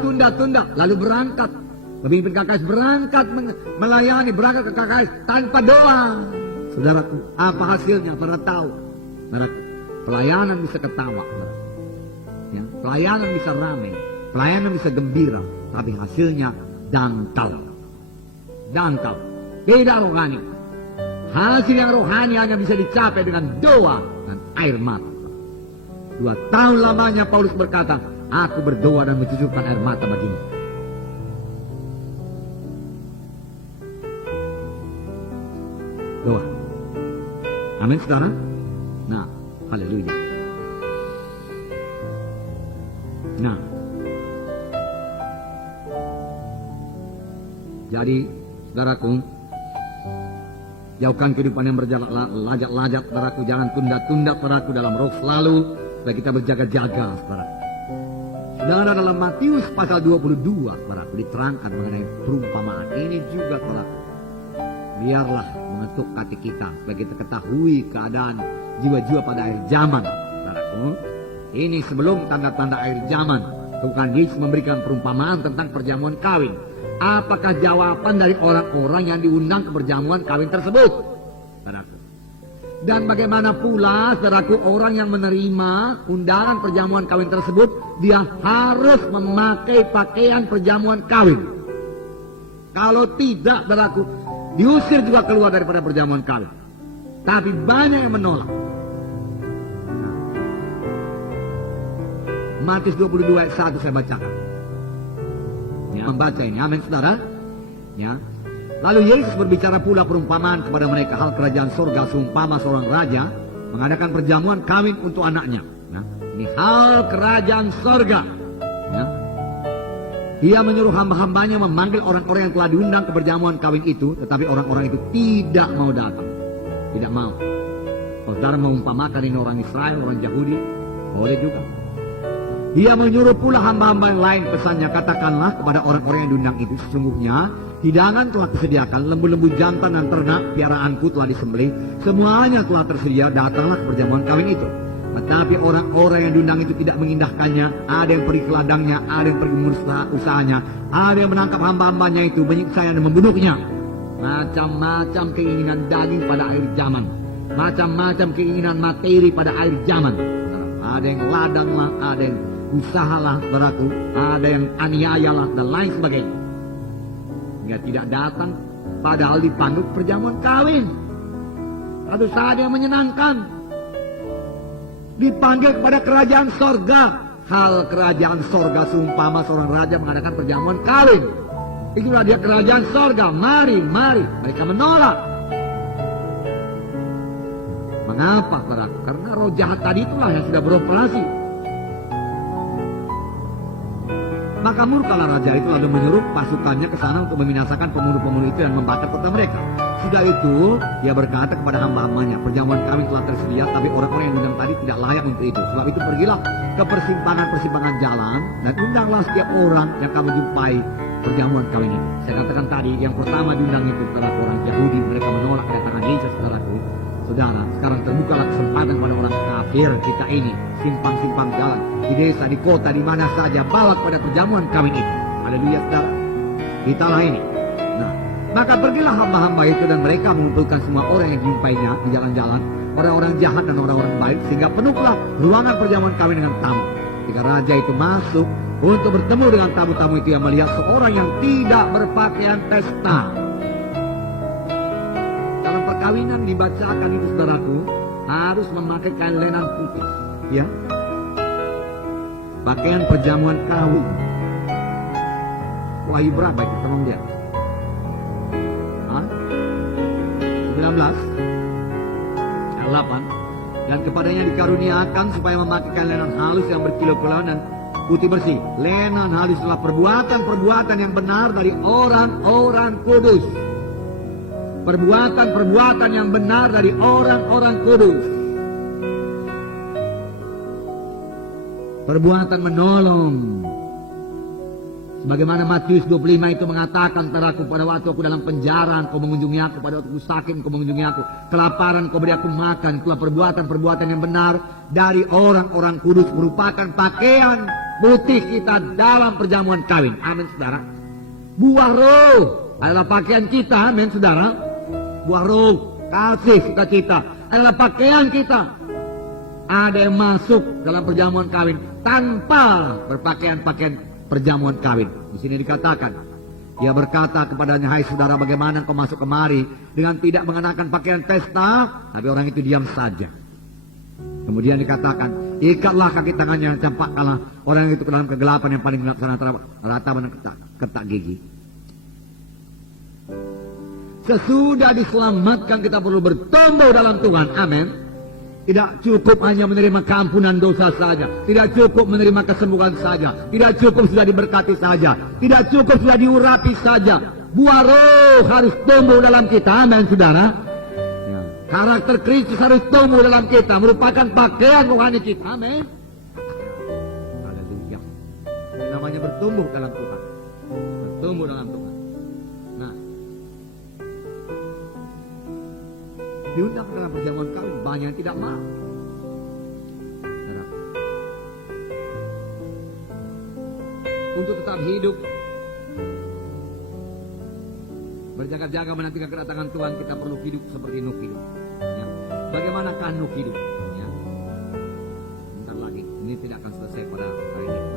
Lalu berangkat. Pemimpin KKS berangkat melayani, berangkat ke KKS tanpa doa. Saudaraku, apa hasilnya? Pernah tahu? Saudaraku, pelayanan bisa ketawa. Ya, pelayanan bisa ramai. Pelayanan bisa gembira. Tapi hasilnya dangkal. Tidak rohani. Hasil yang rohani hanya bisa dicapai dengan doa dan air mata. 2 tahun lamanya Paulus berkata, aku berdoa dan mencucurkan air mata bagimu. Doa. Amin saudara. Nah, haleluya. Nah, jadi saudaraku, jauhkan kehidupan yang berlajak-lajak, saudaraku. Jangan tunda-tunda, saudaraku, dalam roh selalu. Supaya kita berjaga-jaga, saudaraku. Saudara, dalam Matius pasal 22, saudaraku, diterangkan mengenai perumpamaan ini juga, saudaraku. Biarlah mengetuk hati kita, supaya kita ketahui keadaan jiwa-jiwa pada akhir zaman, saudaraku. Ini sebelum tanda-tanda akhir zaman. Tuhan Yesus memberikan perumpamaan tentang perjamuan kawin. Apakah jawaban dari orang-orang yang diundang ke perjamuan kawin tersebut? Saudaraku. Dan bagaimana pula, saudaraku, orang yang menerima undangan perjamuan kawin tersebut, dia harus memakai pakaian perjamuan kawin. Kalau tidak, saudaraku, diusir juga keluar daripada perjamuan kawin. Tapi banyak yang menolak. Matius 22 ayat 1 saya bacakan. Ya, membaca ini, amin saudara. Ya. Lalu Yesus berbicara pula perumpamaan kepada mereka, hal kerajaan sorga seumpama seorang raja mengadakan perjamuan kawin untuk anaknya. Nah, ini hal kerajaan sorga. Ya. Ia menyuruh hamba-hambanya memanggil orang-orang yang telah diundang ke perjamuan kawin itu, tetapi orang-orang itu tidak mau datang. Tidak mau. Kalau saudara mengumpamakan ini orang Israel, orang Yahudi, boleh juga. Ia menyuruh pula hamba-hamba yang lain, pesannya, katakanlah kepada orang-orang yang diundang itu, sesungguhnya hidangan telah disediakan, lembu-lembu jantan dan ternak piaraanku telah disembelih, semuanya telah tersedia, datanglah ke perjamuan kawin itu. Tetapi orang-orang yang diundang itu tidak mengindahkannya. Ada yang pergi ke ladangnya, ada yang pergi mengurus usahanya, ada yang menangkap hamba-hambanya itu, menyiksa dan membunuhnya. Macam-macam keinginan daging pada akhir zaman, macam-macam keinginan materi pada akhir zaman. Ada yang ladang lah, ada yang usahalah, saudaraku, ada yang aniaya lah, dan lain sebagainya. Dia tidak datang, padahal dipanggil perjamuan kawin. Satu saat yang menyenangkan, dipanggil kepada kerajaan sorga. Hal kerajaan sorga seumpama seorang raja mengadakan perjamuan kawin. Itulah dia kerajaan sorga. Mari, mari. Mereka menolak. Mengapa, saudaraku? Karena roh jahat tadi itulah yang sudah beroperasi. Maka murkalah raja itu lalu menyuruh pasukannya ke sana untuk membinasakan pemunuh-pemunuh itu dan membakar kota mereka. Sudah itu, dia berkata kepada hamba-hambanya, perjamuan kami telah tersedia, tapi orang-orang yang diundang tadi tidak layak untuk itu. Sebab itu pergilah ke persimpangan-persimpangan jalan dan undanglah setiap orang yang kamu jumpai perjamuan kawin ini. Saya katakan tadi, yang pertama diundang itu adalah orang Yahudi. Mereka menolak kedatangan Yesus, saudaraku. Saudara, sekarang terbukalah kesempatan pada orang kafir kita ini, simpang-simpang jalan, di desa, di kota, di mana saja, bawa kepada perjamuan kawin itu. Haleluya, saudara. Kitalah ini. Nah, maka pergilah hamba-hamba itu dan mereka mengumpulkan semua orang yang dijumpainya di jalan-jalan, orang-orang jahat dan orang-orang baik, sehingga penuhlah ruangan perjamuan kawin dengan tamu. Ketika raja itu masuk untuk bertemu dengan tamu-tamu itu, yang melihat seorang yang tidak berpakaian pesta. Dalam perkawinan dibacakan itu, saudaraku, harus memakai kain lenan putih, ya. Pakaian perjamuan kawin. Wahyu berapa itu? Tolong lihat. 19 ayat 8. Dan kepadanya dikaruniakan supaya memakai kain lenan halus yang berkilau-kilauan dan putih bersih. Lenan halus adalah perbuatan-perbuatan yang benar dari orang-orang kudus. Perbuatan-perbuatan yang benar dari orang-orang kudus. Perbuatan menolong. Sebagaimana Matius 25 itu mengatakan, saudaraku, pada waktu aku dalam penjara, engkau mengunjungi aku, pada waktu aku sakit, engkau mengunjungi aku, kelaparan, engkau beri aku makan. Itulah perbuatan-perbuatan yang benar dari orang-orang kudus, merupakan pakaian putih kita dalam perjamuan kawin. Amin, saudara. Buah roh adalah pakaian kita, amin, saudara. Buah roh, kasih, sukacita adalah pakaian kita. Ada yang masuk dalam perjamuan kawin tanpa berpakaian-pakaian perjamuan kawin. Di sini dikatakan, dia berkata kepadanya, hai saudara, bagaimana kau masuk kemari dengan tidak mengenakan pakaian pesta? Tapi orang itu diam saja. Kemudian dikatakan, ikatlah kaki tangannya, campakkanlah orang itu ke dalam kegelapan yang paling gelap antara ratapan dan ketak gigi. Sesudah diselamatkan, kita perlu bertumbuh dalam Tuhan. Amin. Tidak cukup hanya menerima keampunan dosa saja. Tidak cukup menerima kesembuhan saja. Tidak cukup sudah diberkati saja. Tidak cukup sudah diurapi saja. Buah roh harus tumbuh dalam kita. Amin, saudara. Ya. Karakter Kristus harus tumbuh dalam kita. Merupakan pakaian rohani kita. Amin. Haleluya. Ini namanya bertumbuh dalam Tuhan. Bertumbuh dalam Tuhan. Nah, diundang dalam perjamuan kawin, banyak yang tidak mau. Untuk tetap hidup, berjaga-jaga menantikan kedatangan Tuhan, kita perlu hidup seperti Nuh hidup. Ya. Bagaimanakah Nuh hidup? Ya. Bentar lagi, ini tidak akan selesai pada hari ini.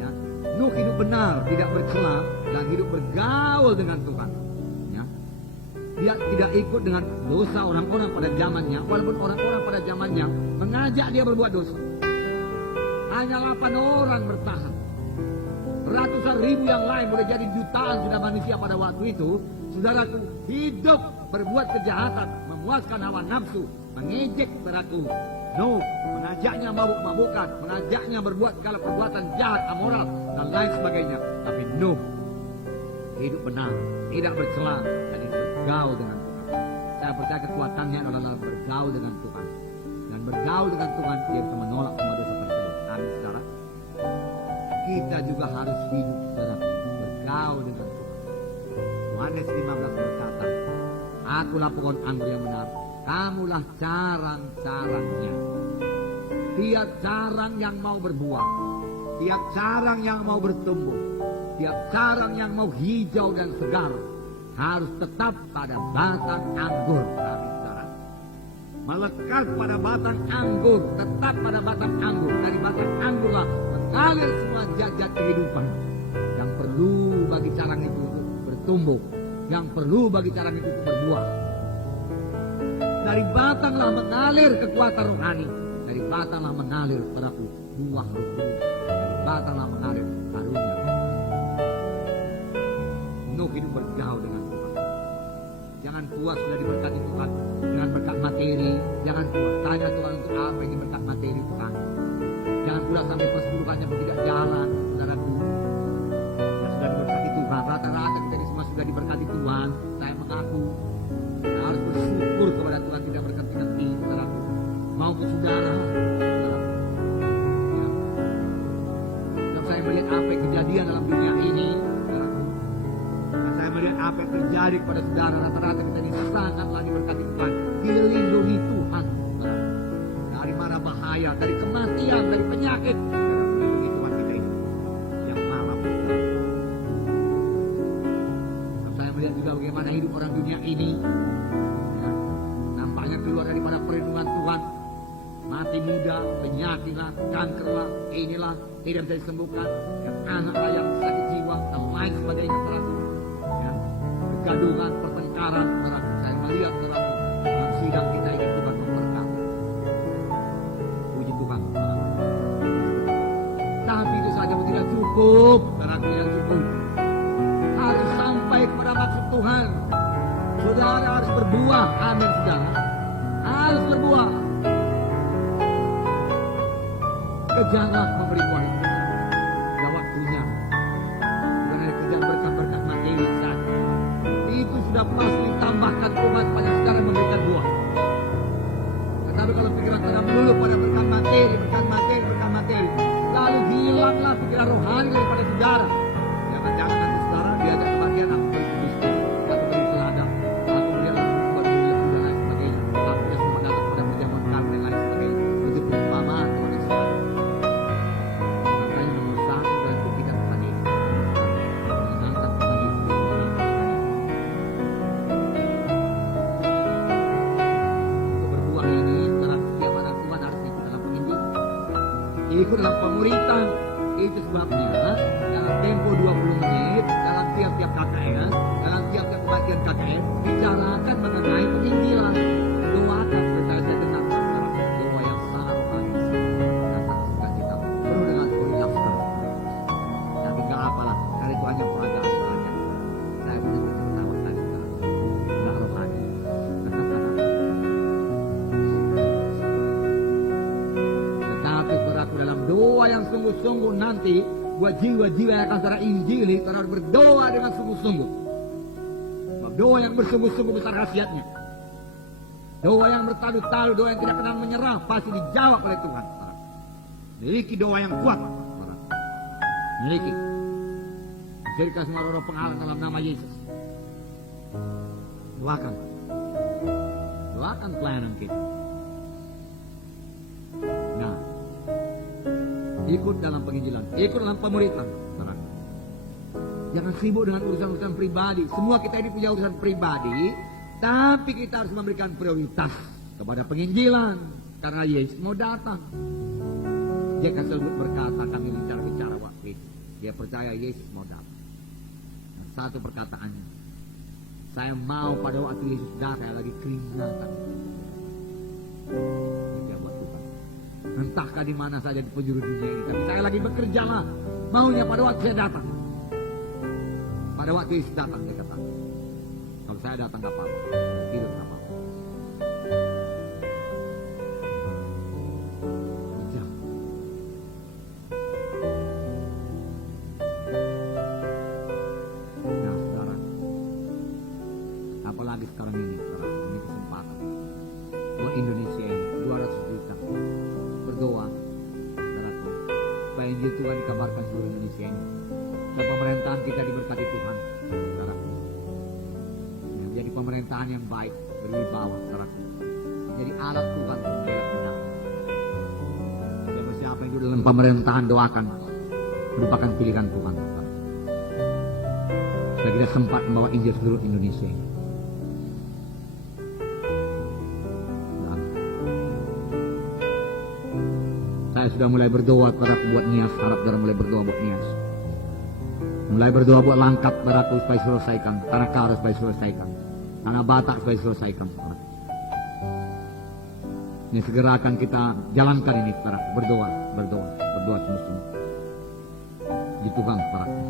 Ya. Nuh hidup benar, tidak bercela, dan hidup bergaul dengan Tuhan. Dia tidak ikut dengan dosa orang-orang pada zamannya, walaupun orang-orang pada zamannya mengajak dia berbuat dosa. Hanya 8 orang bertahan. Ratusan ribu yang lain, boleh jadi jutaan sudah manusia pada waktu itu, saudaraku, hidup berbuat kejahatan, memuaskan hawa nafsu, mengejek, saudaraku, Nuh mengajaknya mabuk-mabukan, mengajaknya berbuat segala perbuatan jahat, amoral, dan lain sebagainya. Tapi Nuh hidup benar, tidak bercela, dan hidup bergaul dengan Tuhan. Saya percaya kekuatannya adalah dalam bergaul dengan Tuhan. Dan bergaul dengan Tuhan, dia bisa menolak semua dosa tersebut. Amin, saudara. Kita juga harus hidup, saudara, bergaul dengan Tuhan. Yohanes 15 berkata, akulah pohon anggur yang benar, kamulah carang-carangnya. Tiap carang yang mau berbuah, tiap carang yang mau bertumbuh, tiap carang yang mau hijau dan segar, harus tetap pada batang anggur. Amin, saudara. Melekat pada batang anggur, tetap pada batang anggur. Dari batang anggurlah mengalir semua jajat kehidupan yang perlu bagi carang itu untuk bertumbuh, yang perlu bagi carang itu untuk berbuah. Dari batanglah mengalir kekuatan rohani, dari batanglah mengalir perahu buah roh, dari batanglah mengalir karunia. Nuh hidup bergaul dengan Tuhan. Jangan puas sudah diberkati Tuhan dengan berkat materi. Jangan puas tanya Tuhan untuk apa ini berkat materi Tuhan. Jangan pula sampai perseturukannya tidak jalan, saudaraku. Ya sudah diberkati Tuhan. Rata-rata kita ini semua sudah diberkati Tuhan. Saya mengaku kita harus bersyukur kepada Tuhan tidak berhenti-henti, saudaraku. Maupun saudara, saudaraku. Ya. Dan saya melihat apa yang kejadian dalam dunia ini, saudaraku. Dan saya melihat apa yang terjadi kepada saudara. Rata-rata kita ini sangatlah diberkati Tuhan, dilindungi Tuhan, saudaraku. Dari mara bahaya, dari kematian, dari penyakit, saudaraku, dilindungi Tuhan kita ini yang maha besar. Dan saya melihat juga bagaimana hidup orang dunia ini, ya, nampaknya keluar daripada perlindungan Tuhan. Mati muda, penyakit lah, kanker lah, inilah tidak bisa disembuhkan, yang anak lah yang sakit jiwa dan lain sebagainya, saudaraku. Ya, kegaduhan, pertengkaran, saudaraku. Saya melihat, saudaraku, dalam sidang kita ini Tuhan memberkati. Puji Tuhan, saudaraku. Tapi itu saja tidak cukup, saudaraku, tidak cukup. Harus sampai kepada maksud Tuhan. Saudara harus berbuah, amin, saudara. Harus berbuah. Kejarlah memberi buah itu. Sudah waktunya. Bukan ada kejar berkat-berkat materi saja. Itu sudah pasti ditambahkan Tuhan pada saudara memberikan buah. Tetapi kalau pikiran saudara melulu pada berkat materi, lalu hilanglah pikiran rohani daripada saudara. Jangan-jangan nanti saudara diajak kematian aku beri bisnis, aku beri selada, aku beri buat dunia dan lain sebagainya. Aku yang semua datang pada perjamuan karma dan lain sebagainya. Itu perumpamaan kepada saudara. Makanya nomor satu dan ketiga Tuhan ini menyenangkan Tuhan ini, untuk berbuah ini dalam setiap anak Tuhan harus ikut dalam penginjilan, ikut dalam pemuritan. Itu sebabnya dalam tempo 20 menit, dalam tiap-tiap KKR, dalam tiap-tiap kebaktian KKR, bicarakan mengenai penginjilan. Doakan seperti saya dengar doa yang sangat rohani, datang sukacita, penuh dengan laughter. Tapi gak apalah, karena itu hanya peragaan saja. Saya punya ketawa saja, gak rohani. Tetapi saudaraku, dalam doa yang sungguh-sungguh nanti buat jiwa-jiwa yang akan saudara injili, saudara harus berdoa dengan sungguh-sungguh. Doa yang bersungguh-sungguh besar khasiatnya. Doa yang bertalu-talu, doa yang tidak kenal menyerah, pasti dijawab oleh Tuhan. Miliki doa yang kuat, saudara. Miliki. Jadikan semua roh penghalang dalam nama Yesus. Doakan. Doakan pelayanan kita. Nah, ikut dalam penginjilan, ikut dalam pemuritan, saudara. Jangan sibuk dengan urusan-urusan pribadi. Semua kita ini punya urusan pribadi, tapi kita harus memberikan prioritas kepada penginjilan karena Yesus mau datang. Dia kan selalu berkata, kami bicara waktu itu, dia percaya Yesus mau datang. Dan satu perkataannya, saya mau pada waktu Yesus datang, saya lagi keringatan. Dia buat Tuhan. Entahkah di mana saja di penjuru dunia ini, tapi saya lagi bekerja lah. Maunya pada waktu saya datang. Pada waktu Yesus datang, dia kata, kalau saya datang gak apa-apa, saya tidur gak apa-apa. seluruh Indonesia ini, 200 juta. Berdoa, saudaraku, supaya Injil Tuhan dikabarkan seluruh Indonesia ini. Dan pemerintahan kita diberkati Tuhan, saudaraku. Menjadi pemerintahan yang baik, berwibawa, saudaraku. Jadi alat Tuhan untuk membela kita. Siapa yang dalam pemerintahan doakan, merupakan pilihan Tuhan. Supaya kita sempat membawa Injil seluruh Indonesia ini. Saya sudah mulai berdoa kepada buat Nias, harap saudara mulai berdoa buat Nias. Mulai berdoa buat Langkat, saudaraku, supaya selesaikan. Tanah Kara supaya selesaikan. Tanah Batak supaya selesaikan. Ini segera akan kita jalankan ini, saudaraku. Berdoa sungguh-sungguh. Di Tuhan, saudaraku.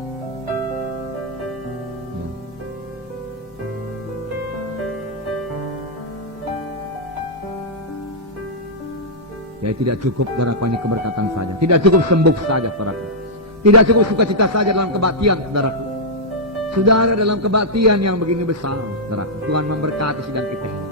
Ya, tidak cukup saudaraku ini keberkatan saja. Tidak cukup sembuh saja, saudaraku. Tidak cukup sukacita saja dalam kebaktian, saudaraku. Saudara dalam kebaktian yang begini besar, saudaraku. Tuhan memberkati sidang kita ini.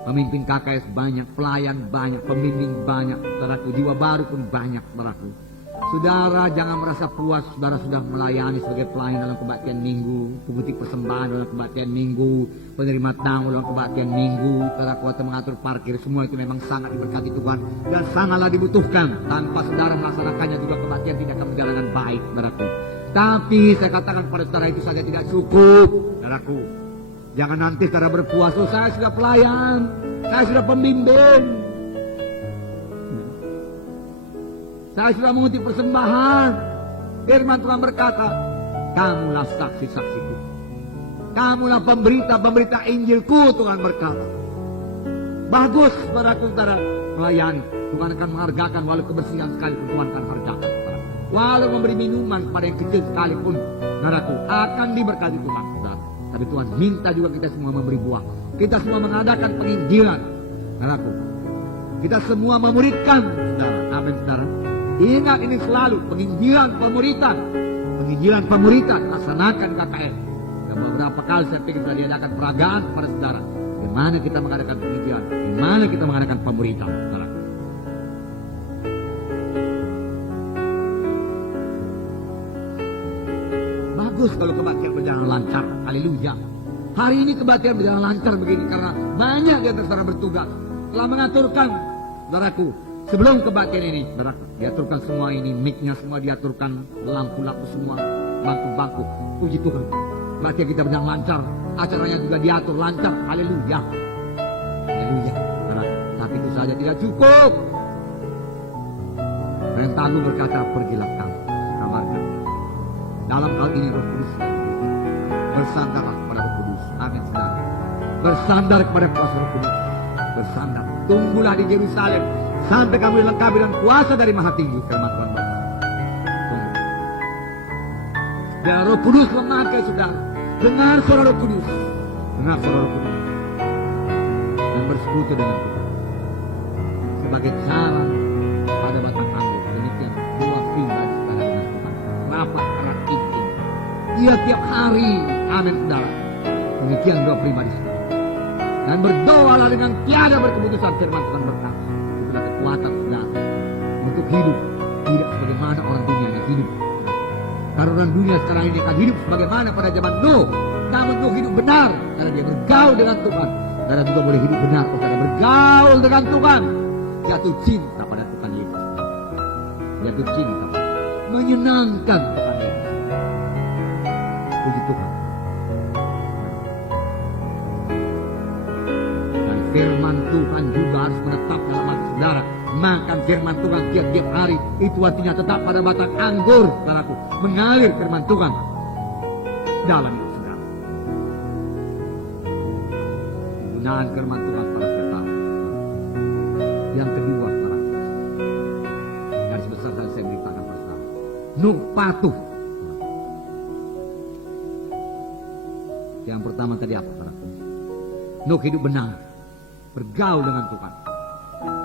Pemimpin KKS banyak, pelayan banyak, pembimbing banyak, saudaraku. Jiwa baru pun banyak, saudaraku. Saudara jangan merasa puas, saudara sudah melayani sebagai pelayan dalam kebaktian minggu, pemutik persembahan dalam kebaktian minggu, penerima tamu dalam kebaktian minggu, saudara kuasa mengatur parkir, semua itu memang sangat diberkati Tuhan dan sangatlah dibutuhkan. Tanpa saudara melaksanakannya juga kebaktian tidak akan berjalan dengan baik, saudaraku. Tapi saya katakan pada saudara itu saja tidak cukup, saudaraku. Jangan nanti saudara berpuas, oh saya sudah pelayan, saya sudah pembimbing, saya sudah mengutip persembahan. Firman Tuhan berkata, kamulah saksi-saksiku, kamulah pemberita Injilku, Tuhan berkata. Bagus, saudara-saudara melayani. Tuhan akan menghargakan, walau kebersihan sekalipun Tuhan akan hargakan. Walau memberi minuman pada yang kecil sekalipun, saudaraku, akan diberkati Tuhan, saudara. Tapi Tuhan minta juga kita semua memberi buah. Kita semua mengadakan penginjilan, saudaraku. Kita semua memuridkan, saudara. Amin, saudara. Ingat ini selalu, penginjilan pemuritan, laksanakan KKS. Dan beberapa kali saya pikir sudah diadakan peragaan kepada saudara. Bagaimana kita mengadakan penginjilan, bagaimana kita mengadakan pemuritan, saudara. Bagus kalau kebaktian berjalan lancar, haleluya. Hari ini kebaktian berjalan lancar begini karena banyak di antara saudara bertugas telah mengaturkan, saudaraku. Sebelum kebaktian ini, saudaraku, diaturkan semua ini, mic-nya semua diaturkan, lampu-lampu semua, bangku-bangku. Puji Tuhan, kebaktian kita berjalan lancar, acaranya juga diatur lancar, haleluya. Haleluya, saudaraku. Tapi itu saja tidak cukup. Perintah Lu berkata, pergilah kamu, kamarkan. Dalam hal ini Roh Kudus bersandarlah kepada Roh Kudus. Amin, saudara. Bersandar kepada kuasa Roh Kudus. Bersandar. Tunggulah di Yerusalem sampai kamu dilengkapi dengan kuasa dari Maha Tinggi, firman Tuhan berkata. Dan Roh Kudus memakai saudara. Dengar suara Roh Kudus. Dengar suara Roh Kudus. Dan bersekutu dengan Tuhan. Sebagai cara pada batang anggur. Demikian dua pribadi pada dengan Tuhan. Rapat erat intim. Dia tiap hari. Amin, saudara. Demikian dua pribadi saudara. Dan berdoalah dengan tiada berkeputusan, firman Tuhan berkata. Itulah kekuatan saudara untuk hidup tidak sebagaimana orang dunia yang hidup. Karena orang dunia sekarang ini akan hidup sebagaimana pada zaman Nuh. Namun Nuh hidup benar karena dia bergaul dengan Tuhan. Karena juga boleh hidup benar karena bergaul dengan Tuhan. Jatuh cinta pada Tuhan Yesus. Jatuh cinta, menyenangkan Tuhan Yesus. Puji Tuhan. Firman Tuhan juga harus menetap dalam hati saudara. Makan firman Tuhan tiap-tiap hari. Itu artinya tetap pada batang anggur, saudaraku. Mengalir firman Tuhan dalam hidup saudara. Penggunaan firman Tuhan pada setiap. Yang kedua, saudara. Garis besar tadi saya beritakan pada saudara. Nuh patuh. Yang pertama tadi apa, saudara? Nuh hidup benar. Bergaul dengan Tuhan,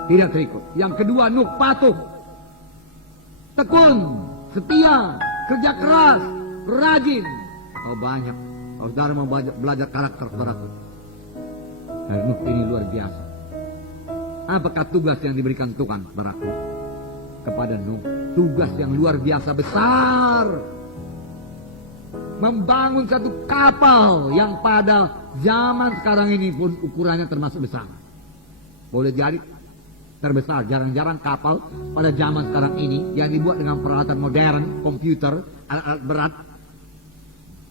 tidak terikut. Yang kedua, Nuh patuh, tekun, setia, kerja keras, rajin. Oh banyak. Kalau saudara mau belajar karakter saudaraku, Nuh ini luar biasa. Apakah tugas yang diberikan Tuhan saudaraku kepada Nuh? Tugas yang luar biasa besar. Membangun satu kapal yang pada zaman sekarang ini pun ukurannya termasuk besar. Boleh jadi terbesar. Jarang-jarang kapal pada zaman sekarang ini yang dibuat dengan peralatan modern, komputer, alat-alat berat,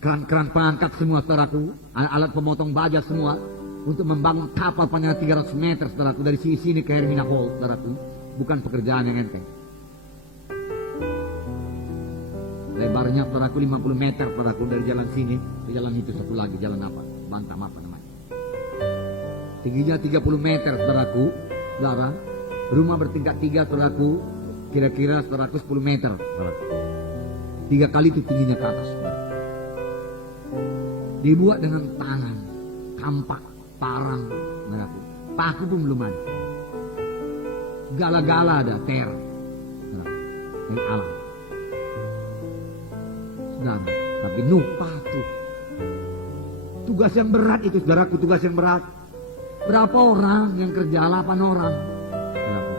keran-keran pengangkat semua saudaraku, alat pemotong baja semua, untuk membangun kapal panjang 300 meter saudaraku, dari sini ke Hermina Hall saudaraku, bukan pekerjaan yang enteng. Lebarnya saudaraku 50 meter saudaraku, dari jalan sini ke jalan itu satu lagi, jalan apa? Bantam apa namanya? Tingginya 30 meter saudaraku, saudara. Rumah bertingkat 3 saudaraku, kira-kira saudaraku 10 meter saudaraku. 3 kali itu tingginya ke atas saudaraku. Dibuat dengan tangan, kampak, parang, saudaraku. Paku pun belum ada. Gala-gala ada, ter, dari alam. Saudara, tapi Nuh patuh. Tugas yang berat itu saudaraku, tugas yang berat. Berapa orang yang kerja? 8 orang. Saudaraku,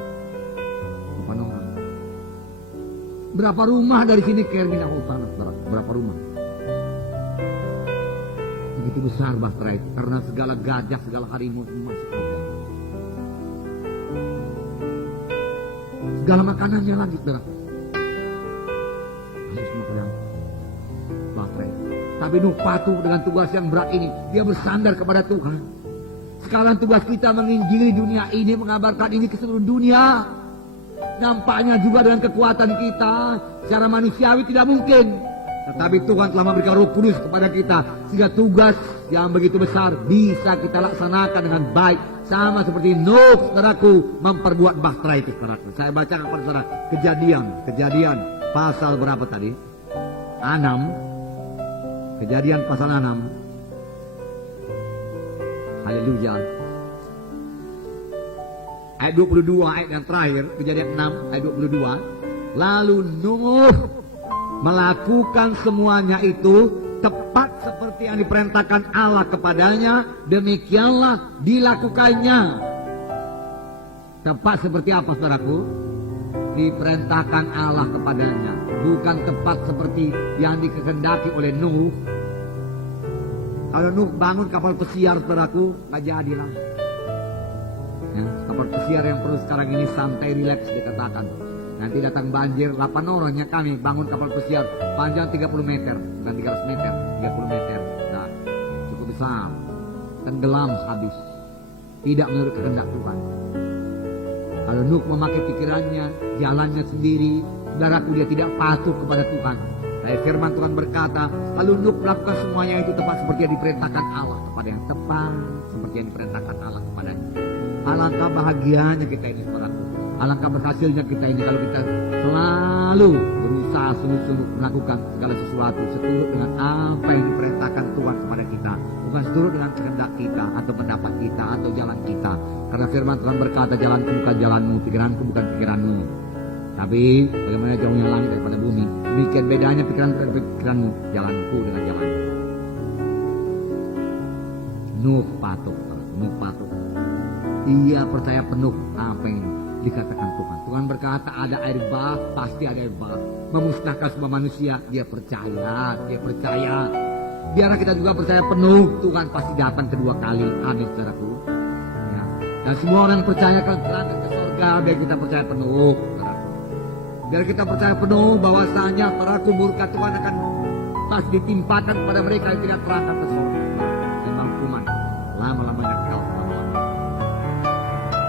8 orang. Berapa rumah dari sini ke Hermina Hall, saudaraku? Berapa rumah? Begitu besar Bahtera itu, karena segala gajah, segala harimau semua masuk. Segala makanannya lagi saudaraku. Harus makanan Bahtera itu. Tapi Nuh patuh dengan tugas yang berat ini. Dia bersandar kepada Tuhan. Sekarang tugas kita menginjili dunia ini, mengabarkan ini ke seluruh dunia. Nampaknya juga dengan kekuatan kita, secara manusiawi tidak mungkin. Tetapi Tuhan telah memberikan Roh Kudus kepada kita, sehingga tugas yang begitu besar bisa kita laksanakan dengan baik. Sama seperti Nuh, saudaraku, memperbuat Bahtera itu, saudaraku. Saya baca kepada saudara, Kejadian pasal berapa tadi? 6. Kejadian pasal 6. Haleluya. Ayat 22, ayat yang terakhir, Kejadian 6, ayat 22. Lalu Nuh melakukan semuanya itu tepat seperti yang diperintahkan Allah kepadanya, demikianlah dilakukannya. Tepat seperti apa saudaraku? Diperintahkan Allah kepadanya, bukan tepat seperti yang dikehendaki oleh Nuh. Kalau Nuh bangun kapal pesiar saudaraku, gak jadilah. Ya, kapal pesiar yang perlu sekarang ini santai, rileks dikatakan. Nanti datang banjir, 8 orangnya kami bangun kapal pesiar panjang 30 meter, bukan 300 meter, 30 meter. Nah, cukup besar. Tenggelam habis. Tidak menurut kehendak Tuhan. Kalau Nuh memakai pikirannya, jalannya sendiri, saudaraku, dia tidak patuh kepada Tuhan. Dari firman Tuhan berkata, lalu Nuh melakukan semuanya itu tepat seperti yang diperintahkan Allah kepada yang tepat, seperti yang diperintahkan Allah kepadanya. Alangkah bahagianya kita ini saudaraku. Alangkah berhasilnya kita ini kalau kita selalu berusaha sungguh-sungguh melakukan segala sesuatu seturut dengan apa yang diperintahkan Tuhan kepada kita, bukan seturut dengan kehendak kita atau pendapat kita atau jalan kita. Karena firman Tuhan berkata, jalanku bukan jalanmu, pikiranku bukan pikiranmu. Tapi bagaimana jauhnya langit daripada bumi, demikian bedanya pikiranku dan pikiranmu, jalanku dengan jalanmu. Nuh patuh. Ia percaya penuh apa yang dikatakan Tuhan. Tuhan berkata ada air bah, pasti ada air bah. Memusnahkan semua manusia, dia percaya. Biar kita juga percaya penuh, Tuhan pasti datang kedua kali. Amin saudaraku. Ya. Dan semua orang percaya akan terangkat ke surga, biar kita percaya penuh, saudaraku. Biar kita percaya penuh bahwasanya saudaraku, murka Tuhan akan pasti ditimpakan kepada mereka yang tidak terangkat ke surga. Memang hukuman lama-lamanya kau.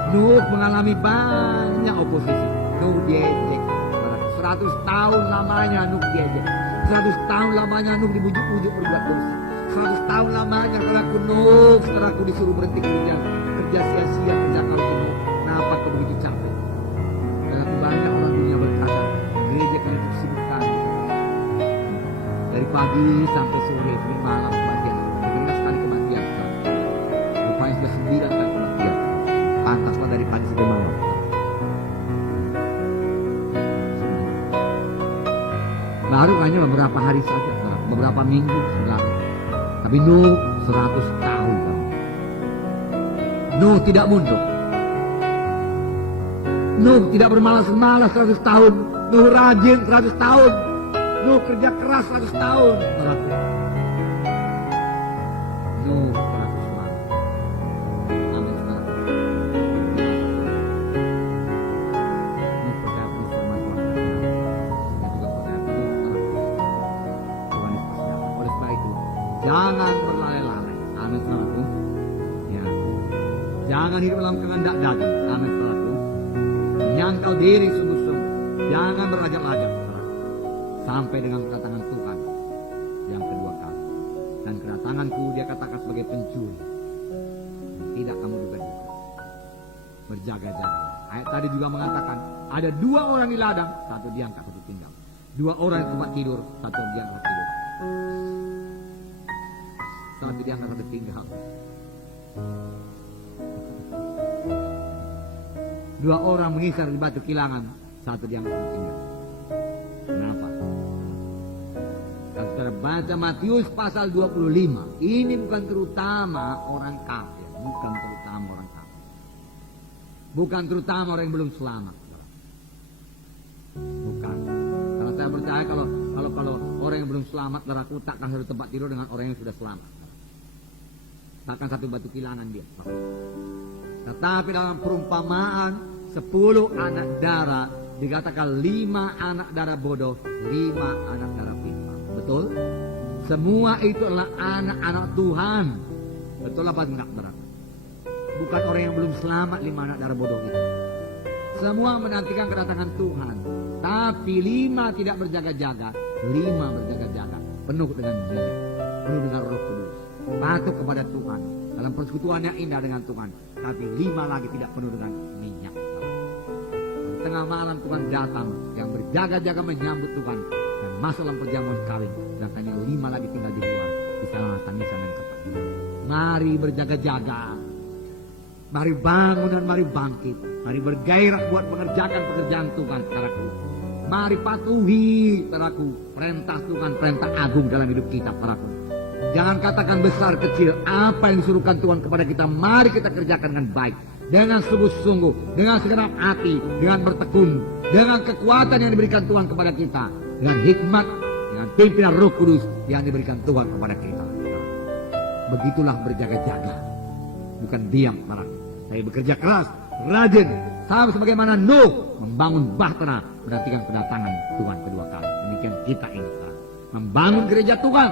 Nuh mengalami banyak oposisi. Nuh diejek. 100 tahun lamanya Nuh diejek. 100 tahun lamanya Nuh dibujuk-bujuk berbuat dosa. 100 tahun lamanya saudaraku disuruh berhenti kerja sia-sia, kerja kau Nuh. Kenapa kau begitu capek? Karena banyak orang dunia berkata, gereja kalian itu sibukkan. Dari pagi sampai sore, sampai malam kematian. Dengar sekali kematian. Rupanya sudah 9 kali kematian. Pantaslah dari pagi sampai malam. Baru hanya beberapa hari saja, beberapa minggu sebenarnya. Tapi Nuh 100 tahun. Nuh tidak mundur. Nuh tidak bermalas-malas 100 tahun. Nuh rajin 100 tahun. Nuh kerja keras 100 tahun. Nuh telah selamat. Amin. Nuh percaya penuh firman Tuhan. Dan juga percaya penuh Tuhan Yesus pasti akan. Oleh sebab itu, jangan berlalai-lalai. Amin saudaraku. Ya. Jangan hidup dalam kehendak daging. Amin saudaraku. Menyangkal diri sungguh-sungguh. Jangan berlajak-lajak saudaraku. Sampai dengan kedatangan Tuhan yang kedua kali. Dan kedatanganku dia katakan sebagai pencuri. Tidak kamu duga-duga. Berjaga-jaga. Ayat tadi juga mengatakan ada 2 orang di ladang, satu diangkat, satu tinggal. 2 orang di tempat tidur, satu diangkat, satu tidur. Satu diangkat, satu tinggal. 2 orang mengisar di batu kilangan, satu diangkat, satu tinggal. Kenapa? Kalau saudara baca Matius pasal 25, ini bukan terutama orang kafir, bukan terutama orang kafir, bukan terutama orang yang belum selamat, bukan. Kalau saya percaya kalau orang yang belum selamat, saudaraku takkan satu tempat tidur dengan orang yang sudah selamat, takkan satu batu kilangan dia. Tetapi dalam perumpamaan 10 anak darah dikatakan 5 anak darah bodoh, 5 anak darah pintar. Betul? Semua itu adalah anak-anak Tuhan. Betul apa enggak berarti? Bukan orang yang belum selamat 5 anak darah bodoh itu. Semua menantikan kedatangan Tuhan. Tapi 5 tidak berjaga-jaga, 5 berjaga-jaga, penuh dengan minyak, penuh dengan Roh Kudus, patuh kepada Tuhan, dalam persekutuan yang indah dengan Tuhan. Tapi 5 lagi tidak penuh dengan minyak. Tengah malam Tuhan datang yang berjaga-jaga menyambut Tuhan dan masuk dalam perjamuan kawin, dan hanya 5 lagi tinggal di luar di sana tangisan dan ketakutan. Mari berjaga-jaga, mari bangun dan mari bangkit, mari bergairah buat mengerjakan pekerjaan Tuhan, saudaraku. Mari patuhi, saudaraku, perintah Tuhan, perintah agung dalam hidup kita, saudaraku. Jangan katakan besar kecil, apa yang disuruhkan Tuhan kepada kita, mari kita kerjakan dengan baik, dengan sungguh-sungguh, dengan segenap hati, dengan bertekun, dengan kekuatan yang diberikan Tuhan kepada kita, dengan hikmat, dengan pimpinan Roh Kudus yang diberikan Tuhan kepada kita. Begitulah berjaga-jaga, bukan diam, saudaraku. Saya bekerja keras, rajin, sama sebagaimana Nuh membangun bahtera menantikan kedatangan Tuhan kedua kali. Demikian kita ini, saudaraku, membangun gereja Tuhan.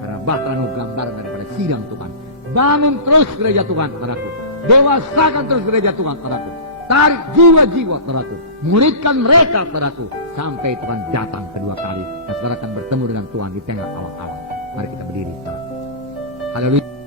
Karena bahtera Nuh gambaran daripada sidang Tuhan. Bangun terus gereja Tuhan, saudaraku. Dewasakan terus gereja Tuhan, saudaraku. Tarik jiwa-jiwa, saudaraku. Muridkan mereka, saudaraku. Sampai Tuhan datang kedua kali. Dan saudara akan bertemu dengan Tuhan di tengah awan-awan. Mari kita berdiri, saudaraku. Haleluya.